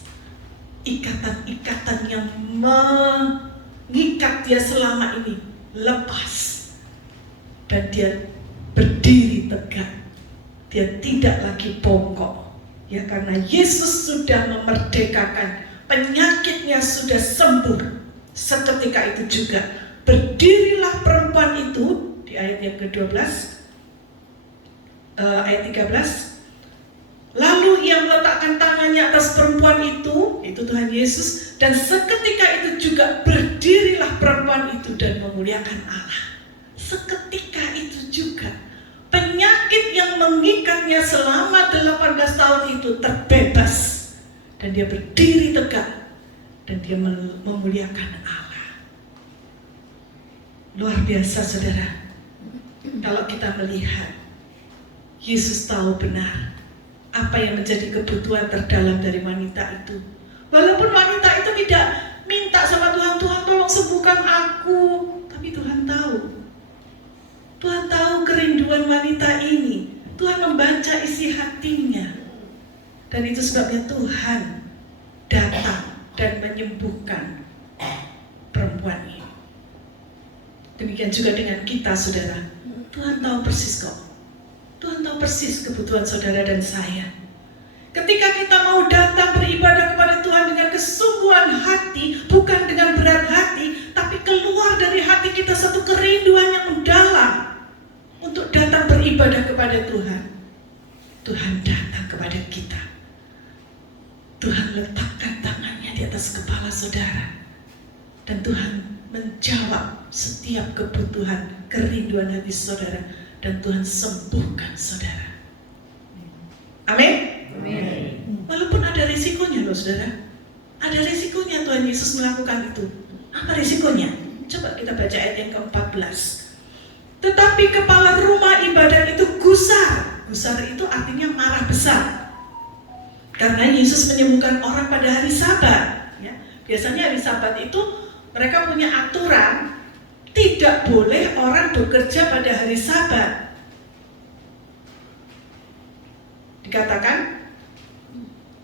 Ikatan-ikatan yang mengikat dia selama ini lepas. Dan dia berdiri tegak. Dia tidak lagi bongkok. Ya, karena Yesus sudah memerdekakan, penyakitnya sudah sembuh. Seketika itu juga berdirilah perempuan itu di ayat yang ke-12, ayat 13. Lalu ia meletakkan tangannya atas perempuan itu Tuhan Yesus, dan seketika itu juga berdirilah perempuan itu dan memuliakan Allah. Seketika itu juga penyakit yang mengikatnya selama 18 tahun itu terbebas. Dan dia berdiri tegak. Dan dia memuliakan Allah. Luar biasa saudara. Kalau kita melihat, Yesus tahu benar apa yang menjadi kebutuhan terdalam dari wanita itu. Walaupun wanita itu tidak minta sama Tuhan, "Tuhan tolong sembuhkan aku." Tapi Tuhan tahu. Tuhan tahu kerinduan wanita ini. Tuhan membaca isi hatinya. Dan itu sebabnya Tuhan datang dan menyembuhkan perempuan ini. Demikian juga dengan kita saudara. Tuhan tahu persis kok. Tuhan tahu persis kebutuhan saudara dan saya. Ketika kita mau datang beribadah kepada Tuhan dengan kesungguhan hati, bukan dengan berat hati, tapi keluar dari hati kita satu kerinduan yang mendalam untuk datang beribadah kepada Tuhan. Tuhan datang kepada kita. Tuhan letakkan tangannya di atas kepala saudara. Dan Tuhan menjawab setiap kebutuhan, kerinduan hati saudara. Dan Tuhan sembuhkan saudara. Amin. Walaupun ada risikonya loh saudara. Ada risikonya Tuhan Yesus melakukan itu. Apa risikonya? Coba kita baca ayat yang ke-14. Tetapi kepala rumah ibadah itu gusar. Gusar itu artinya marah besar. Karena Yesus menyembuhkan orang pada hari Sabat. Ya. Biasanya hari Sabat itu mereka punya aturan tidak boleh orang bekerja pada hari Sabat. Dikatakan,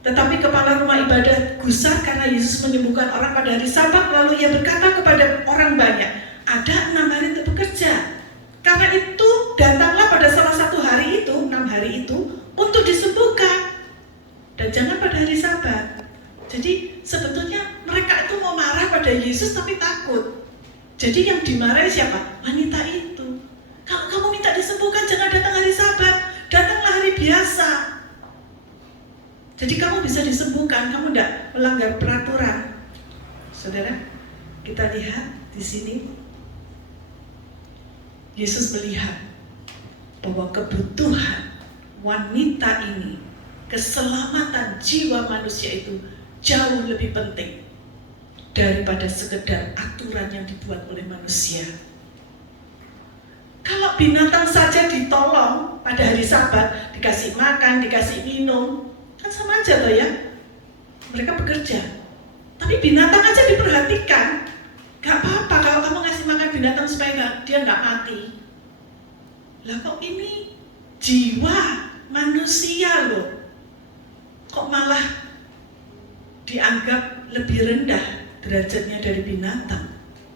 tetapi kepala rumah ibadah gusar karena Yesus menyembuhkan orang pada hari Sabat. Lalu ia berkata kepada orang banyak, ada 6 hari untuk bekerja. Karena itu datanglah pada salah satu hari itu, 6 hari itu, untuk disembuhkan. Dan jangan pada hari Sabat. Jadi sebetulnya mereka itu mau marah pada Yesus tapi takut. Jadi yang dimarahi siapa? Wanita itu. Kalau kamu minta disembuhkan jangan datang hari Sabat, datanglah hari biasa. Jadi kamu bisa disembuhkan, kamu tidak melanggar peraturan. Saudara, kita lihat di sini. Yesus melihat bahwa kebutuhan wanita ini, keselamatan jiwa manusia itu jauh lebih penting daripada sekedar aturan yang dibuat oleh manusia. Kalau binatang saja ditolong pada hari Sabat, dikasih makan, dikasih minum, kan sama aja toh ya. Mereka bekerja. Tapi binatang aja diperhatikan. Gak apa-apa kalau kamu ngasih makan binatang supaya dia gak mati. Lah kok ini jiwa manusia loh, kok malah dianggap lebih rendah derajatnya dari binatang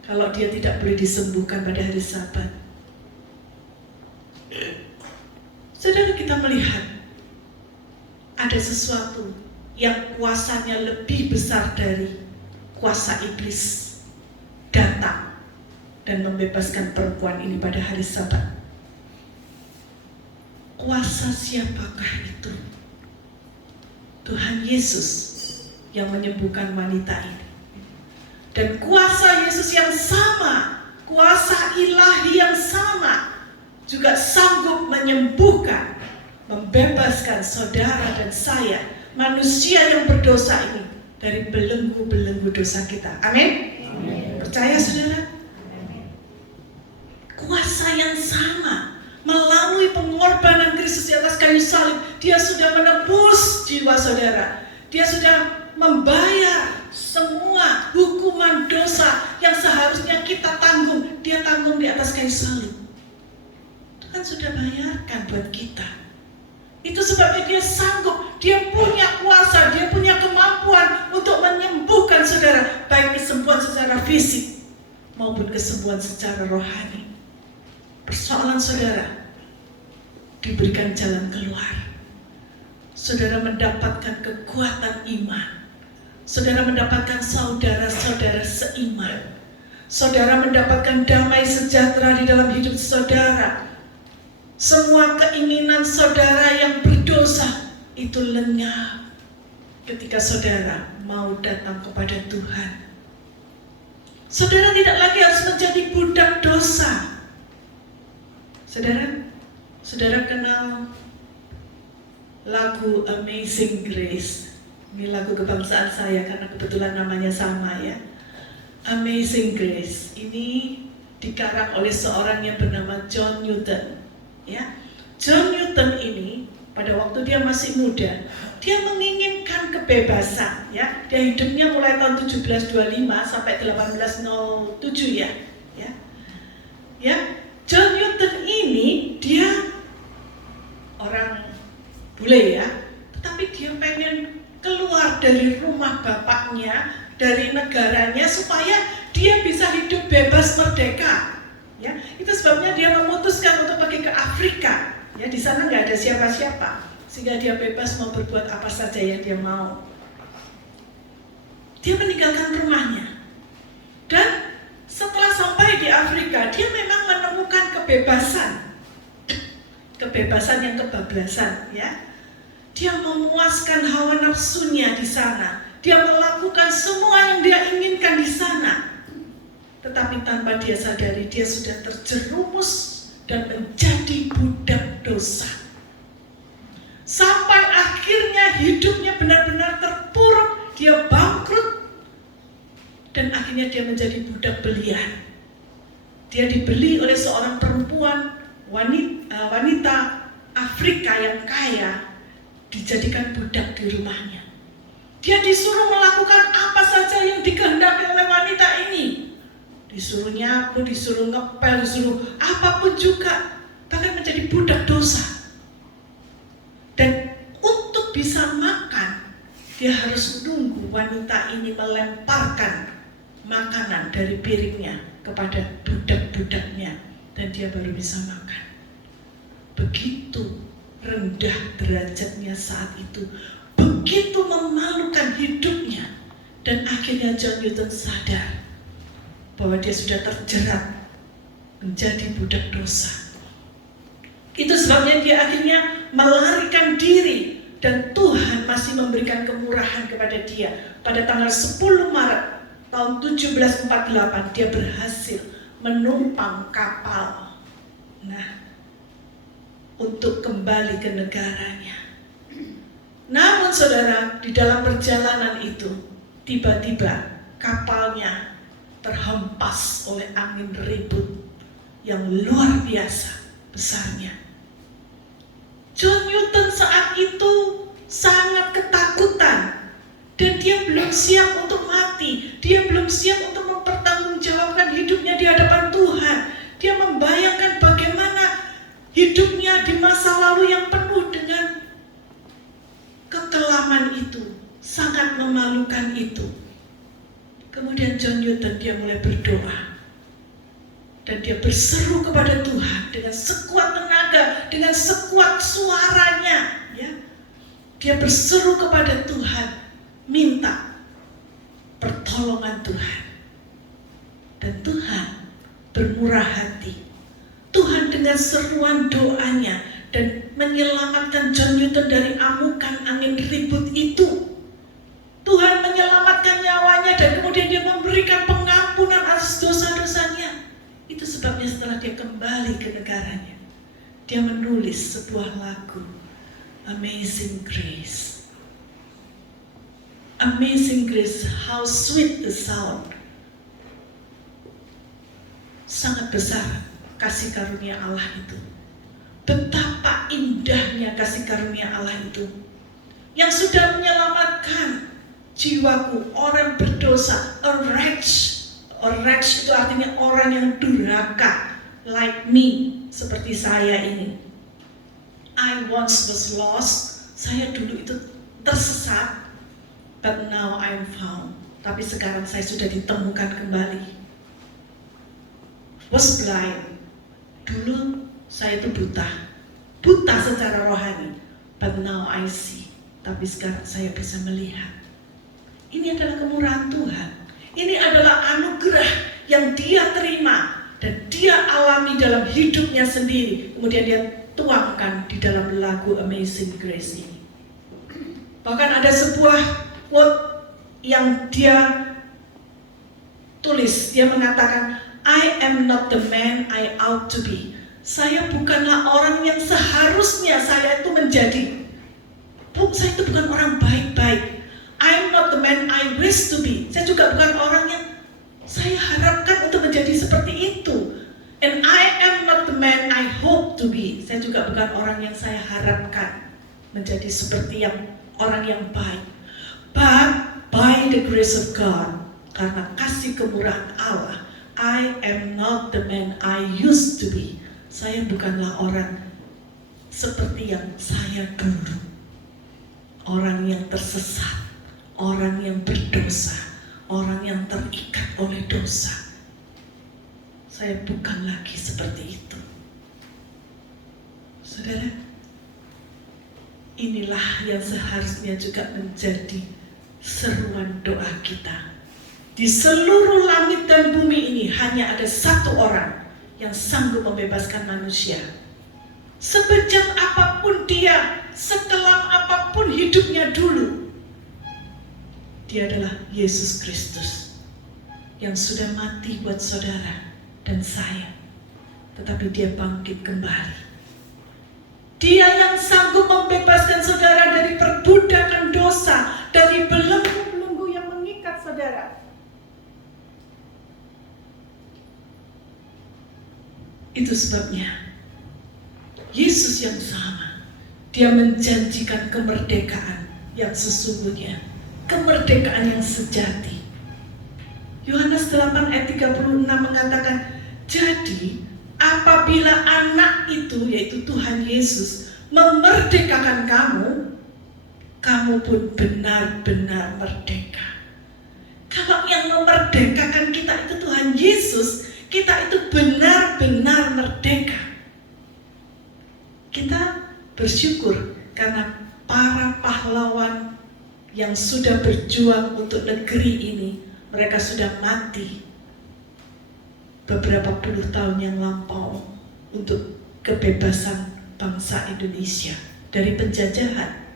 kalau dia tidak boleh disembuhkan pada hari Sabat. Saudara, kita melihat ada sesuatu yang kuasanya lebih besar dari kuasa iblis datang dan membebaskan perempuan ini pada hari Sabat. Kuasa siapakah itu? Tuhan Yesus yang menyembuhkan wanita ini. Dan kuasa Yesus yang sama, kuasa ilahi yang sama, juga sanggup menyembuhkan, membebaskan saudara dan saya, manusia yang berdosa ini, dari belenggu-belenggu dosa kita. Amin? Percaya saudara? Kuasa yang sama. Melalui pengorbanan Kristus di atas kayu salib, dia sudah menebus jiwa saudara. Dia sudah membayar semua hukuman dosa yang seharusnya kita tanggung. Dia tanggung di atas kayu salib. Tuhan sudah bayarkan buat kita. Itu sebabnya dia sanggup, dia punya kuasa, dia punya kemampuan untuk menyembuhkan saudara, baik kesembuhan secara fisik maupun kesembuhan secara rohani. Persoalan saudara, diberikan jalan keluar. Saudara mendapatkan kekuatan iman. Saudara mendapatkan saudara-saudara seiman. Saudara mendapatkan damai sejahtera di dalam hidup saudara. Semua keinginan saudara yang berdosa itu lenyap ketika saudara mau datang kepada Tuhan. Saudara tidak lagi harus menjadi budak dosa. Saudara kenal lagu Amazing Grace? Ini lagu kebangsaan saya karena kebetulan namanya sama ya. Amazing Grace ini dikarang oleh seorang yang bernama John Newton. Ya, John Newton ini pada waktu dia masih muda, dia menginginkan kebebasan. Ya, dia hidupnya mulai tahun 1725 sampai 1807 ya. John Newton ini dia orang bule ya, tetapi dia pengen keluar dari rumah bapaknya, dari negaranya supaya dia bisa hidup bebas merdeka. Ya, itu sebabnya dia memutuskan untuk pergi ke Afrika. Ya, di sana nggak ada siapa-siapa. sehingga dia bebas mau berbuat apa saja yang dia mau. Dia meninggalkan rumahnya. Dan setelah sampai di Afrika, dia memang menemukan kebebasan. Kebebasan yang kebablasan, ya. Dia memuaskan hawa nafsunya di sana. Dia melakukan semua yang dia inginkan di sana. Tetapi tanpa dia sadari, dia sudah terjerumus dan menjadi budak dosa. Sampai akhirnya hidupnya benar-benar terpuruk, dia bangkrut, dan akhirnya dia menjadi budak belian. Dia dibeli oleh seorang perempuan, wanita Afrika yang kaya, dijadikan budak di rumahnya. Dia disuruh melakukan apa saja yang dikehendaki oleh wanita ini. Disuruh nyapu, disuruh ngepel, disuruh apapun juga, bahkan menjadi budak dosa. Dan untuk bisa makan, dia harus nunggu wanita ini melemparkan makanan dari piringnya kepada budak-budaknya, dan dia baru bisa makan. Begitu rendah derajatnya saat itu, begitu memalukan hidupnya, dan akhirnya John Newton sadar bahwa dia sudah terjerat menjadi budak dosa. Itu sebabnya dia akhirnya melarikan diri, dan Tuhan masih memberikan kemurahan kepada dia. Pada tanggal 10 Maret tahun 1748 dia berhasil menumpang kapal. Untuk kembali ke negaranya. Namun saudara, di dalam perjalanan itu tiba-tiba kapalnya terhempas oleh angin ribut yang luar biasa besarnya. John Newton saat itu sangat ketakutan, dan dia belum siap untuk mati. Dia belum siap untuk mempertanggungjawabkan hidupnya di hadapan Tuhan. Dia membayangkan bagaimana hidupnya di masa lalu yang penuh dengan kekelaman itu, sangat memalukan itu. Kemudian John Newton dia mulai berdoa, dan dia berseru kepada Tuhan dengan sekuat tenaga, dengan sekuat suaranya, ya. Dia berseru kepada Tuhan, minta pertolongan Tuhan. Dan Tuhan bermurah hati. Tuhan dengan seruan doanya dan menyelamatkan John Newton dari amukan angin ribut itu. Tuhan menyelamatkan nyawanya, dan kemudian dia memberikan pengampunan atas dosa-dosanya. Itu sebabnya setelah dia kembali ke negaranya, dia menulis sebuah lagu, Amazing Grace. Amazing Grace, how sweet the sound. Sangat besar kasih karunia Allah itu. Betapa indahnya kasih karunia Allah itu, yang sudah menyelamatkan jiwaku, orang berdosa, a wretch. A wretch itu artinya orang yang durhaka, like me, seperti saya ini. I once was lost, saya dulu itu tersesat, but now I'm found. Tapi sekarang saya sudah ditemukan kembali. Was blind, dulu saya itu buta secara rohani, but now I see. Tapi sekarang saya bisa melihat. Ini adalah kemurahan Tuhan. Ini adalah anugerah yang dia terima dan dia alami dalam hidupnya sendiri. Kemudian dia tuangkan di dalam lagu Amazing Grace ini. Bahkan ada sebuah quote yang dia tulis. Dia mengatakan, I am not the man I ought to be. Saya bukanlah orang yang seharusnya saya itu menjadi. Saya itu bukan orang baik-baik. I'm not the man I wish to be. Saya juga bukan orang yang saya harapkan untuk menjadi seperti itu. And I am not the man I hope to be. Saya juga bukan orang yang saya harapkan menjadi seperti orang yang baik. But by the grace of God, karena kasih kemurahan Allah, I am not the man I used to be. Saya bukanlah orang seperti yang saya dulu. Orang yang tersesat, orang yang berdosa, orang yang terikat oleh dosa. Saya bukan lagi seperti itu. Saudara, inilah yang seharusnya juga menjadi seruan doa kita. Di seluruh langit dan bumi ini hanya ada satu orang yang sanggup membebaskan manusia. Sebejat apapun dia, sekelam apapun hidupnya dulu, dia adalah Yesus Kristus yang sudah mati buat saudara dan saya, tetapi dia bangkit kembali. Dia yang sanggup membebaskan saudara dari perbudakan dosa, dari belenggu-belenggu yang mengikat saudara. Itu sebabnya Yesus yang sama, dia menjanjikan kemerdekaan yang sesungguhnya, kemerdekaan yang sejati. Yohanes 8 ayat 36 mengatakan, jadi apabila anak itu, yaitu Tuhan Yesus, memerdekakan kamu, kamu pun benar-benar merdeka. Kalau yang memerdekakan kita itu Tuhan Yesus, kita itu benar-benar merdeka. Kita bersyukur karena para pahlawan yang sudah berjuang untuk negeri ini, mereka sudah mati beberapa puluh tahun yang lampau untuk kebebasan bangsa Indonesia dari penjajahan.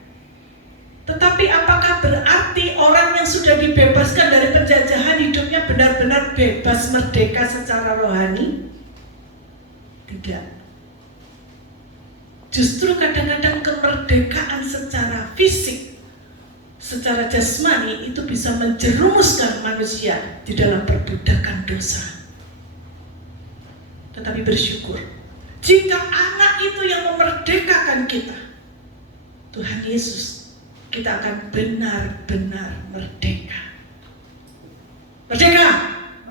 Tetapi apakah berarti orang yang sudah dibebaskan dari penjajahan hidupnya benar-benar bebas merdeka secara rohani? Tidak. Justru kadang-kadang kemerdekaan secara fisik, secara jasmani itu bisa menjerumuskan manusia di dalam perbudakan dosa. Tetapi bersyukur, jika anak itu yang memerdekakan kita, Tuhan Yesus, kita akan benar-benar merdeka. Merdeka!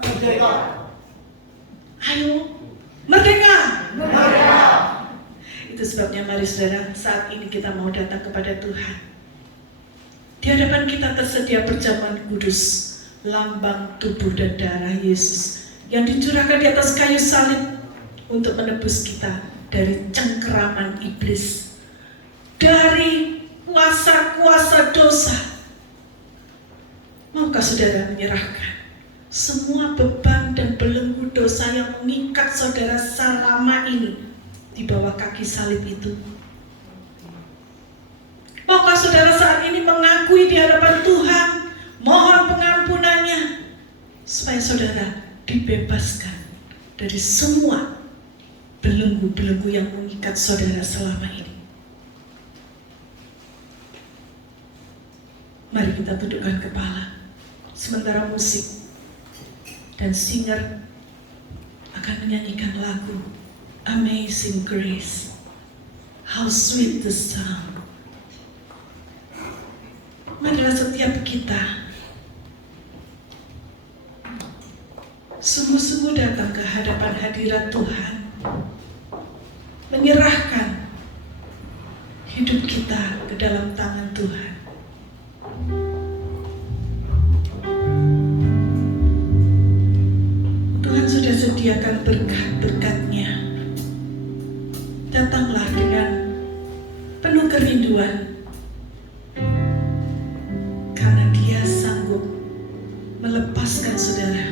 Merdeka! Ayo, merdeka! Merdeka! Itu sebabnya mari saudara, saat ini kita mau datang kepada Tuhan. Di hadapan kita tersedia perjamuan kudus, lambang tubuh dan darah Yesus yang dicurahkan di atas kayu salib untuk menebus kita dari cengkeraman iblis, dari kuasa-kuasa dosa. Maukah saudara menyerahkan semua beban dan belenggu dosa yang mengikat saudara selama ini di bawah kaki salib itu? Maukah saudara saat ini mengakui di hadapan Tuhan, mohon pengampunannya, supaya saudara dibebaskan dari semua belenggu-belenggu yang mengikat saudara selama ini? Mari kita tundukkan kepala sementara musik dan singer akan menyanyikan lagu Amazing Grace. How sweet the sound. Marilah setiap kita sungguh-sungguh datang ke hadapan hadirat Tuhan, menyerahkan hidup kita ke dalam tangan Tuhan. Tuhan sudah sediakan berkat-berkat-Nya. Datanglah dengan penuh kerinduan, karena Dia sanggup melepaskan saudara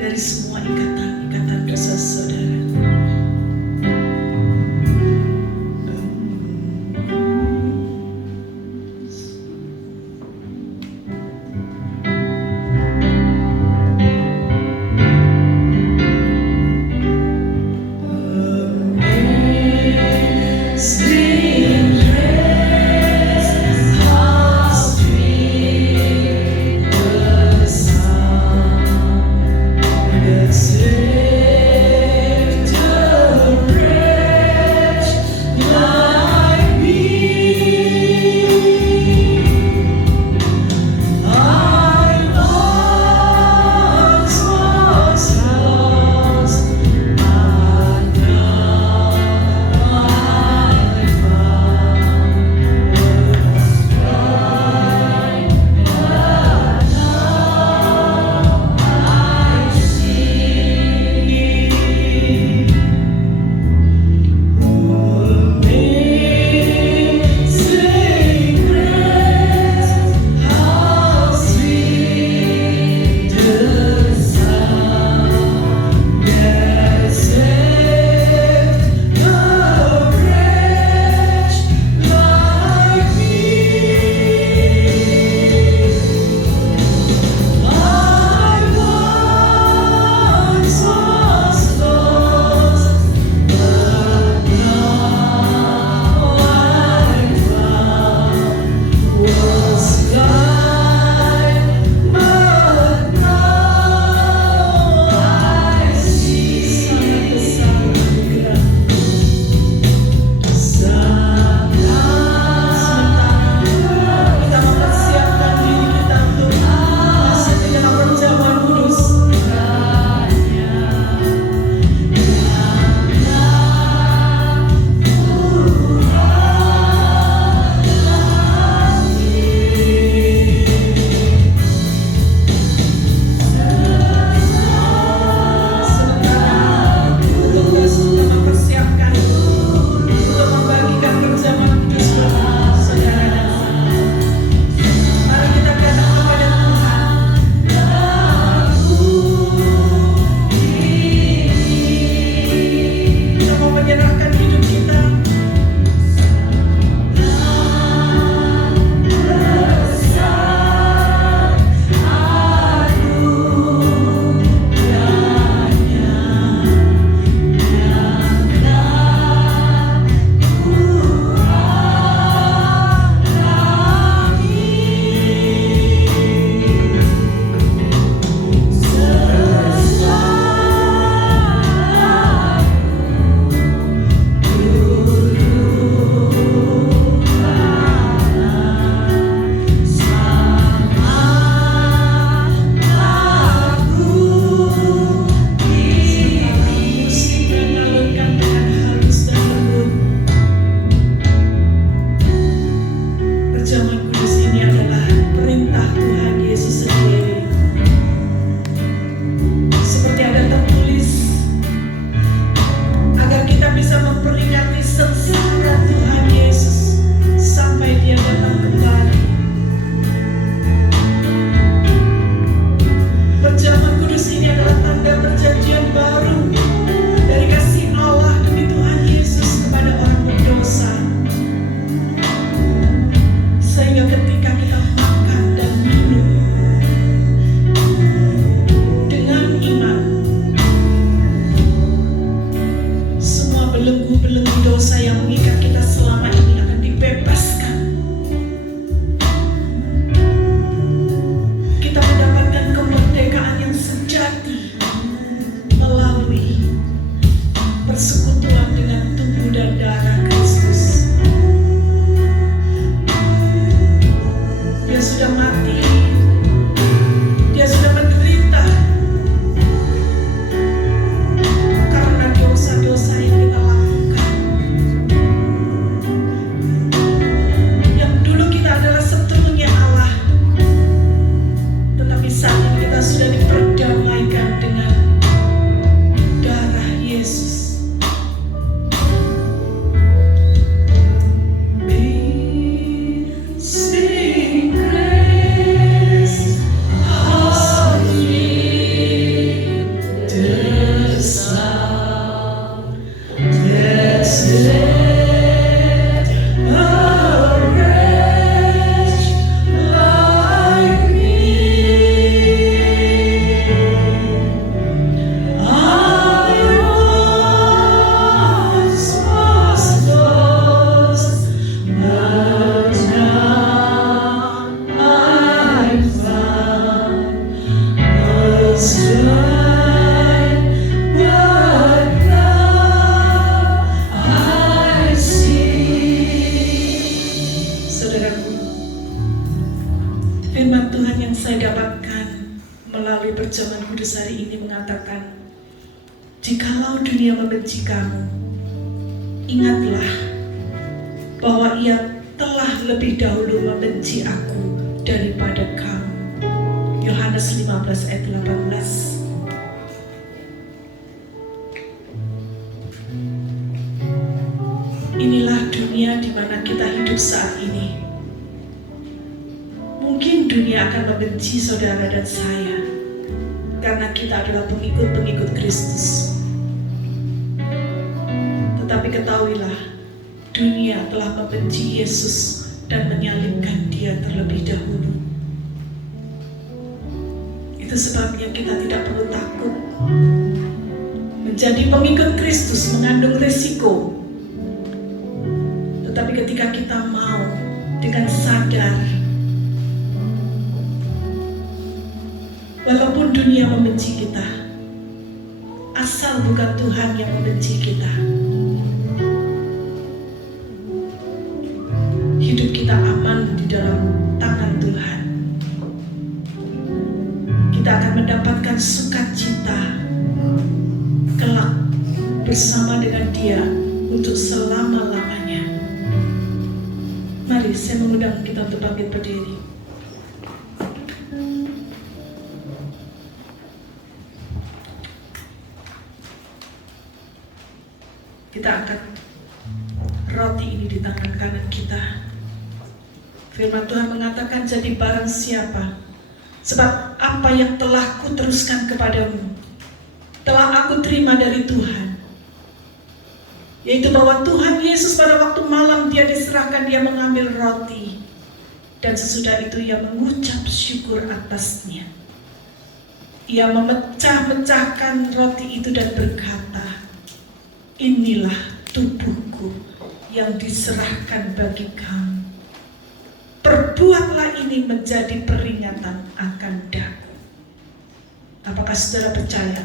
dari semua ikatan-ikatan dosa saudara. Saved hari ini mengatakan, jikalau dunia membenci kamu, ingatlah bahwa ia telah lebih dahulu membenci aku daripada kamu. Yohanes 15 ayat 18. Inilah dunia di mana kita hidup saat ini. Mungkin dunia akan membenci saudara dan saya karena kita adalah pengikut-pengikut Kristus. Tetapi ketahuilah, dunia telah membenci Yesus dan menyalibkan Dia terlebih dahulu. Itu sebabnya kita tidak perlu takut. Menjadi pengikut Kristus mengandung resiko. Tetapi ketika kita mau dengan sadar, walaupun dunia membenci kita, asal bukan Tuhan yang membenci kita, hidup kita aman di dalam tangan Tuhan. Kita akan mendapatkan sukacita kelak bersama dengan Dia untuk selama-lamanya. Mari saya mengundang kita untuk bangkit berdiri. Kita angkat roti ini di tangan kanan kita. Firman Tuhan mengatakan, jadi barang siapa, sebab apa yang telah kuteruskan kepadamu telah aku terima dari Tuhan, yaitu bahwa Tuhan Yesus pada waktu malam Dia diserahkan, Dia mengambil roti, dan sesudah itu Ia mengucap syukur atasnya. Ia memecah-mecahkan roti itu dan berkata, inilah tubuhku yang diserahkan bagi kamu. Perbuatlah ini menjadi peringatan akan daku. Apakah saudara percaya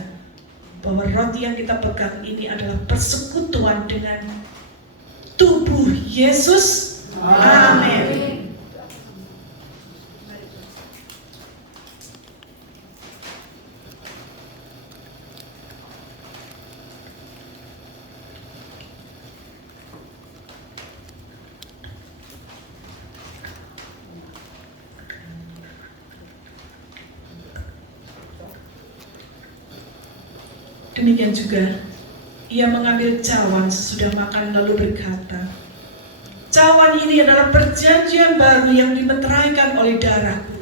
bahwa roti yang kita pegang ini adalah persekutuan dengan tubuh Yesus? Amin. Demikian juga, Ia mengambil cawan sesudah makan lalu berkata, cawan ini adalah perjanjian baru yang dimeteraikan oleh darahku.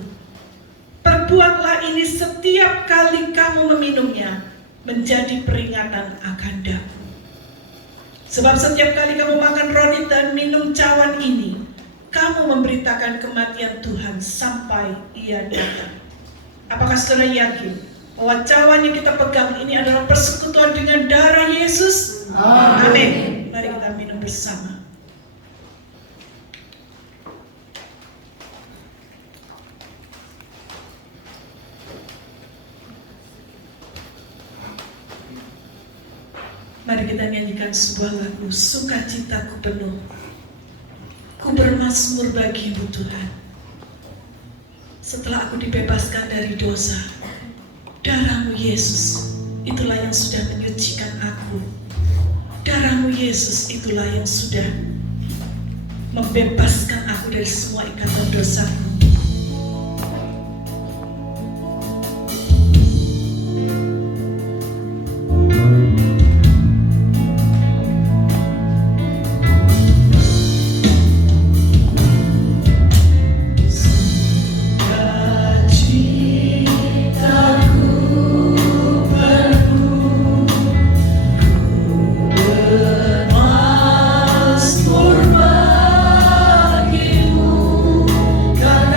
Perbuatlah ini setiap kali kamu meminumnya menjadi peringatan akan daku. Sebab setiap kali kamu makan roti dan minum cawan ini, kamu memberitakan kematian Tuhan sampai Ia datang. Apakah saudara yakin bahwa cawan yang kita pegang ini adalah persekutuan dengan darah Yesus? Amin. Mari kita minum bersama. Mari kita nyanyikan sebuah lagu, sukacitaku penuh, ku bermazmur bagimu Tuhan. Setelah aku dibebaskan dari dosa, darah-Mu Yesus, itulah yang sudah menyucikan aku. Darah-Mu Yesus, itulah yang sudah membebaskan aku dari semua ikatan dosaku. Bagimu, karena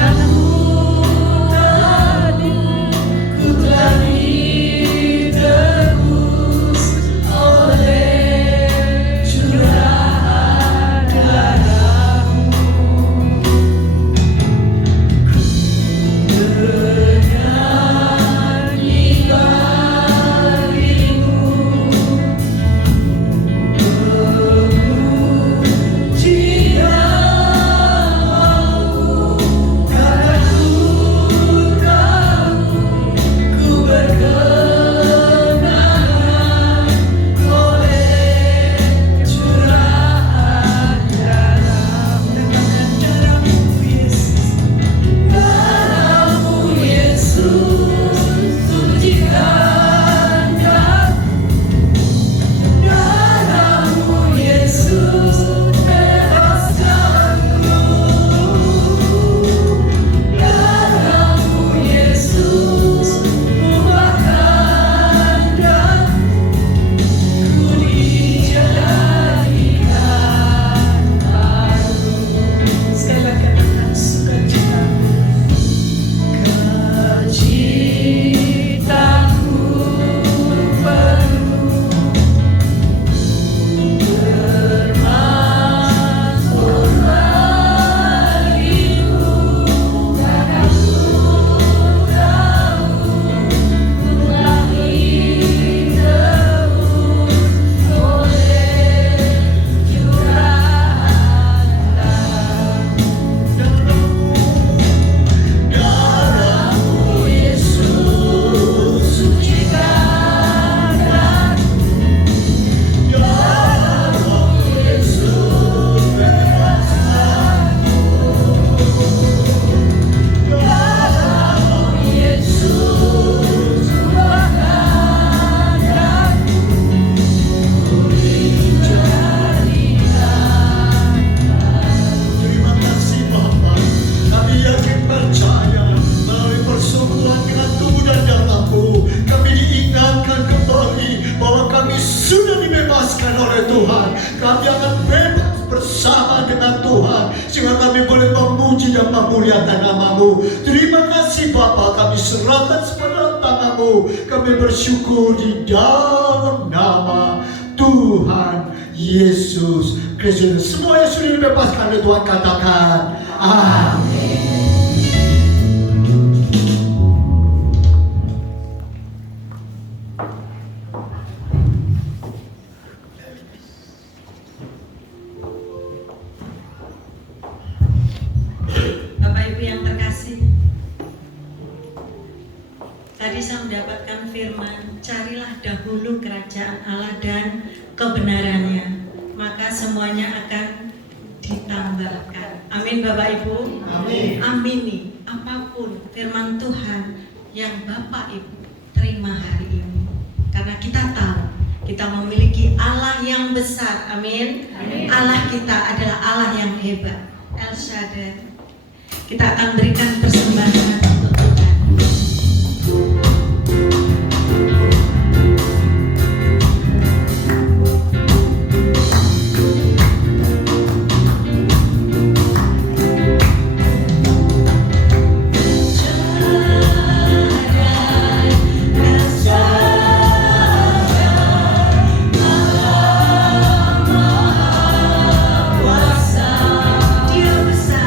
Kami akan bebas bersama dengan Tuhan, sehingga kami boleh memuji dan memuliakan nama-Mu. Terima kasih Bapa, kami serahkan semua dalam tangan-Mu. Kami bersyukur di dalam nama Tuhan Yesus Kristus. Semua yang sudah dibebaskan oleh Tuhan katakan amin. Bapak Ibu yang terkasih, tadi saya mendapatkan firman, carilah dahulu kerajaan Allah dan kebenarannya, maka semuanya akan ditambahkan. Amin Bapak Ibu. Amin. Amini apapun firman Tuhan yang Bapak Ibu terima hari ini, karena kita tahu kita memiliki Allah yang besar. Amin. Amin. Allah kita adalah Allah yang hebat, El Shaddai. Kita akan berikan persembahan untuk Tuhan. Dia besar.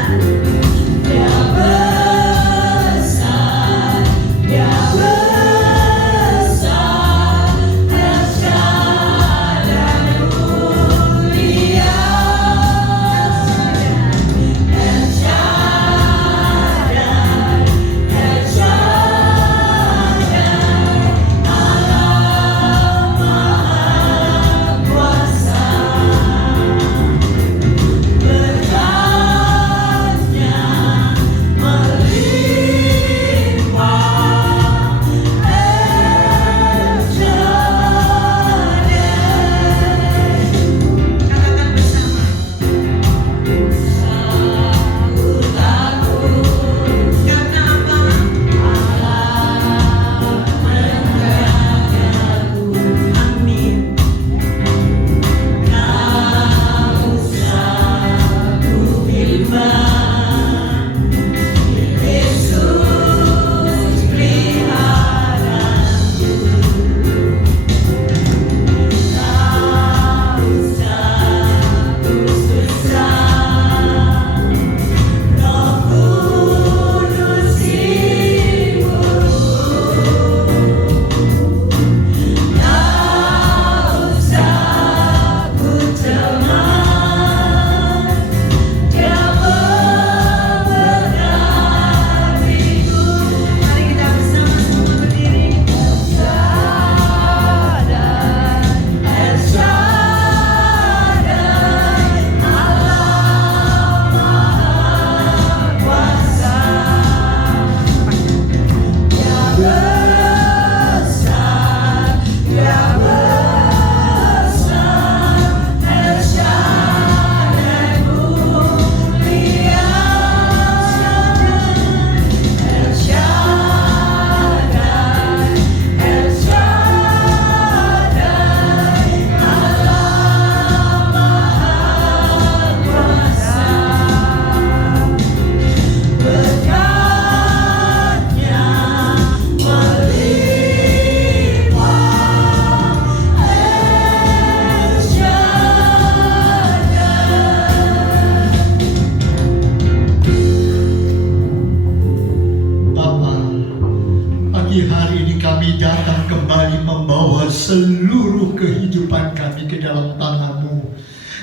seluruh kehidupan kami ke dalam tangan-Mu.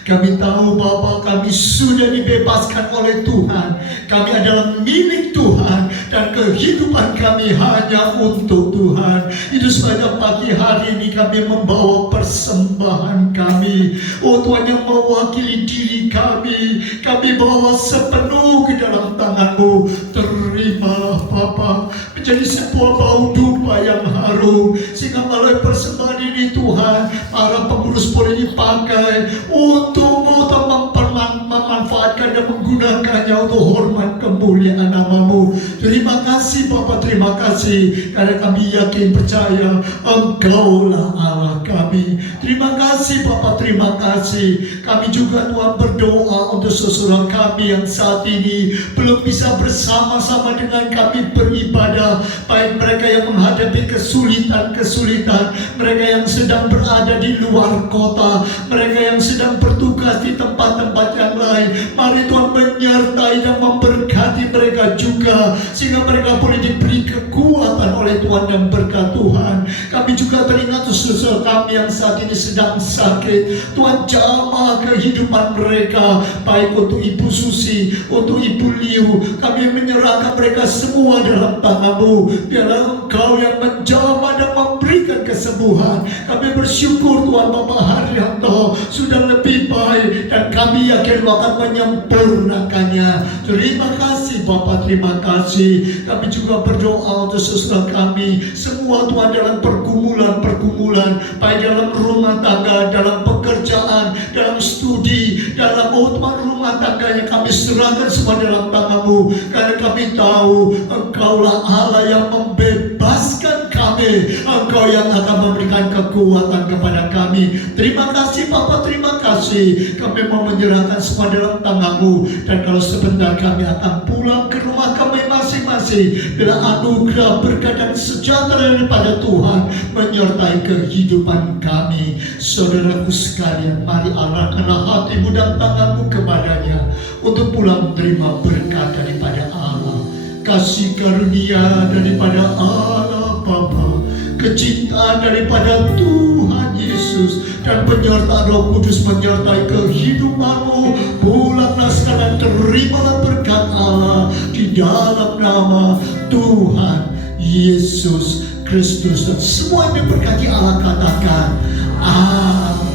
Kami tahu Bapa, kami sudah dibebaskan oleh Tuhan. Kami adalah milik Tuhan dan kehidupan kami hanya untuk Tuhan. Itu sebabnya pagi hari ini kami membawa persembahan kami. Oh Tuhan, yang mewakili diri kami, kami bawa sepenuh ke dalam tangan-Mu. Terima Bapa, menjadi sebuah bau dupa yang harum, sehingga melalui persembahan ini Tuhan, para pengurus boleh dipakai untuk memanfaatkan memuliakan dan menggunakannya untuk hormat kemuliaan nama-Mu. Terima kasih Bapa, terima kasih karena kami yakin percaya Engkaulah Allah kami. Terima kasih Bapa, terima kasih. Kami juga Tuhan berdoa untuk saudara kami yang saat ini belum bisa bersama-sama dengan kami beribadah, baik mereka yang menghadapi kesulitan-kesulitan, mereka yang sedang berada di luar kota, mereka yang sedang bertugas di tempat-tempat yang lain. Mari Tuhan menyertai dan memberkati mereka juga, sehingga mereka boleh diberi kekuatan oleh Tuhan dan berkat Tuhan. Kami juga teringat saudara kami yang saat ini sedang sakit. Tuhan jamah kehidupan mereka, baik untuk Ibu Susi, untuk Ibu Liu. Kami menyerahkan mereka semua dalam tangan-Mu. Biarlah Engkau yang menjamah dan memberikan kesembuhan. Kami bersyukur Tuhan Bapak Haryanto sudah lebih baik, dan kami yakin Engkau akan menyempurnakannya. Terima kasih Bapak, terima kasih. Kami juga berdoa untuk saudara kami semua Tuhan dalam pergumulan, baik dalam rumah tangga, dalam pekerjaan, dalam studi, dalam Tuhan rumah tangganya. Kami serahkan semua dalam tangan-Mu, karena kami tahu Engkaulah Allah yang membebaskan kami. Engkau yang akan memberikan kekuatan kepada kami. Terima kasih Bapa, terima kasih. Kami mau menyerahkan semua dalam tangan-Mu, dan kalau sebentar kami akan pulang ke rumah kami masing-masing, bila anugerah berkat dan sejahtera daripada Tuhan menyertai kehidupan kami. Saudaraku sekalian, mari arahkanlah hatimu dan tanganmu kepadanya untuk pulang terima berkat daripada Allah, kasih karunia daripada Allah Bapa, kecintaan daripada Tuhan Yesus, dan penyertaan Roh Kudus menyertai kehidupanmu. Pulanglah sekarang, terimalah berkat Allah di dalam nama Tuhan Yesus Kristus. Dan semua yang diberkati Allah katakan amin.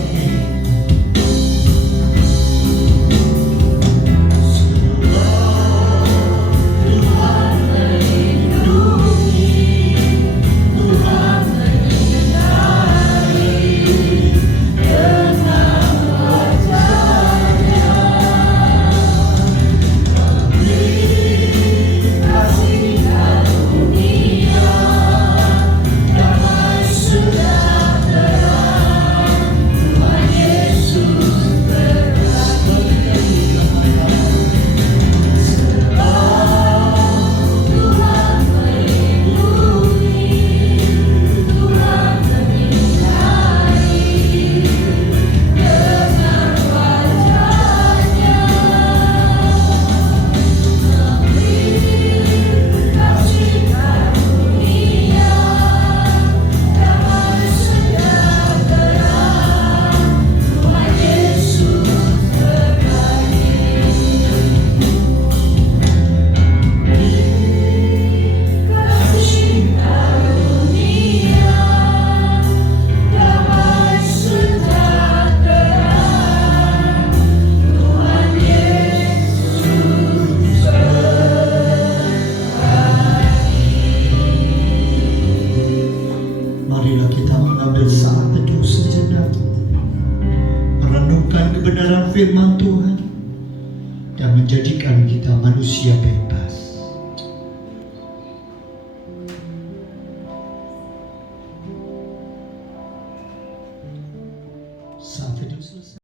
Marilah kita mengambil saat teduh sejenak, merenungkan kebenaran firman Tuhan, dan menjadikan kita manusia bebas. Saat teduh selesai.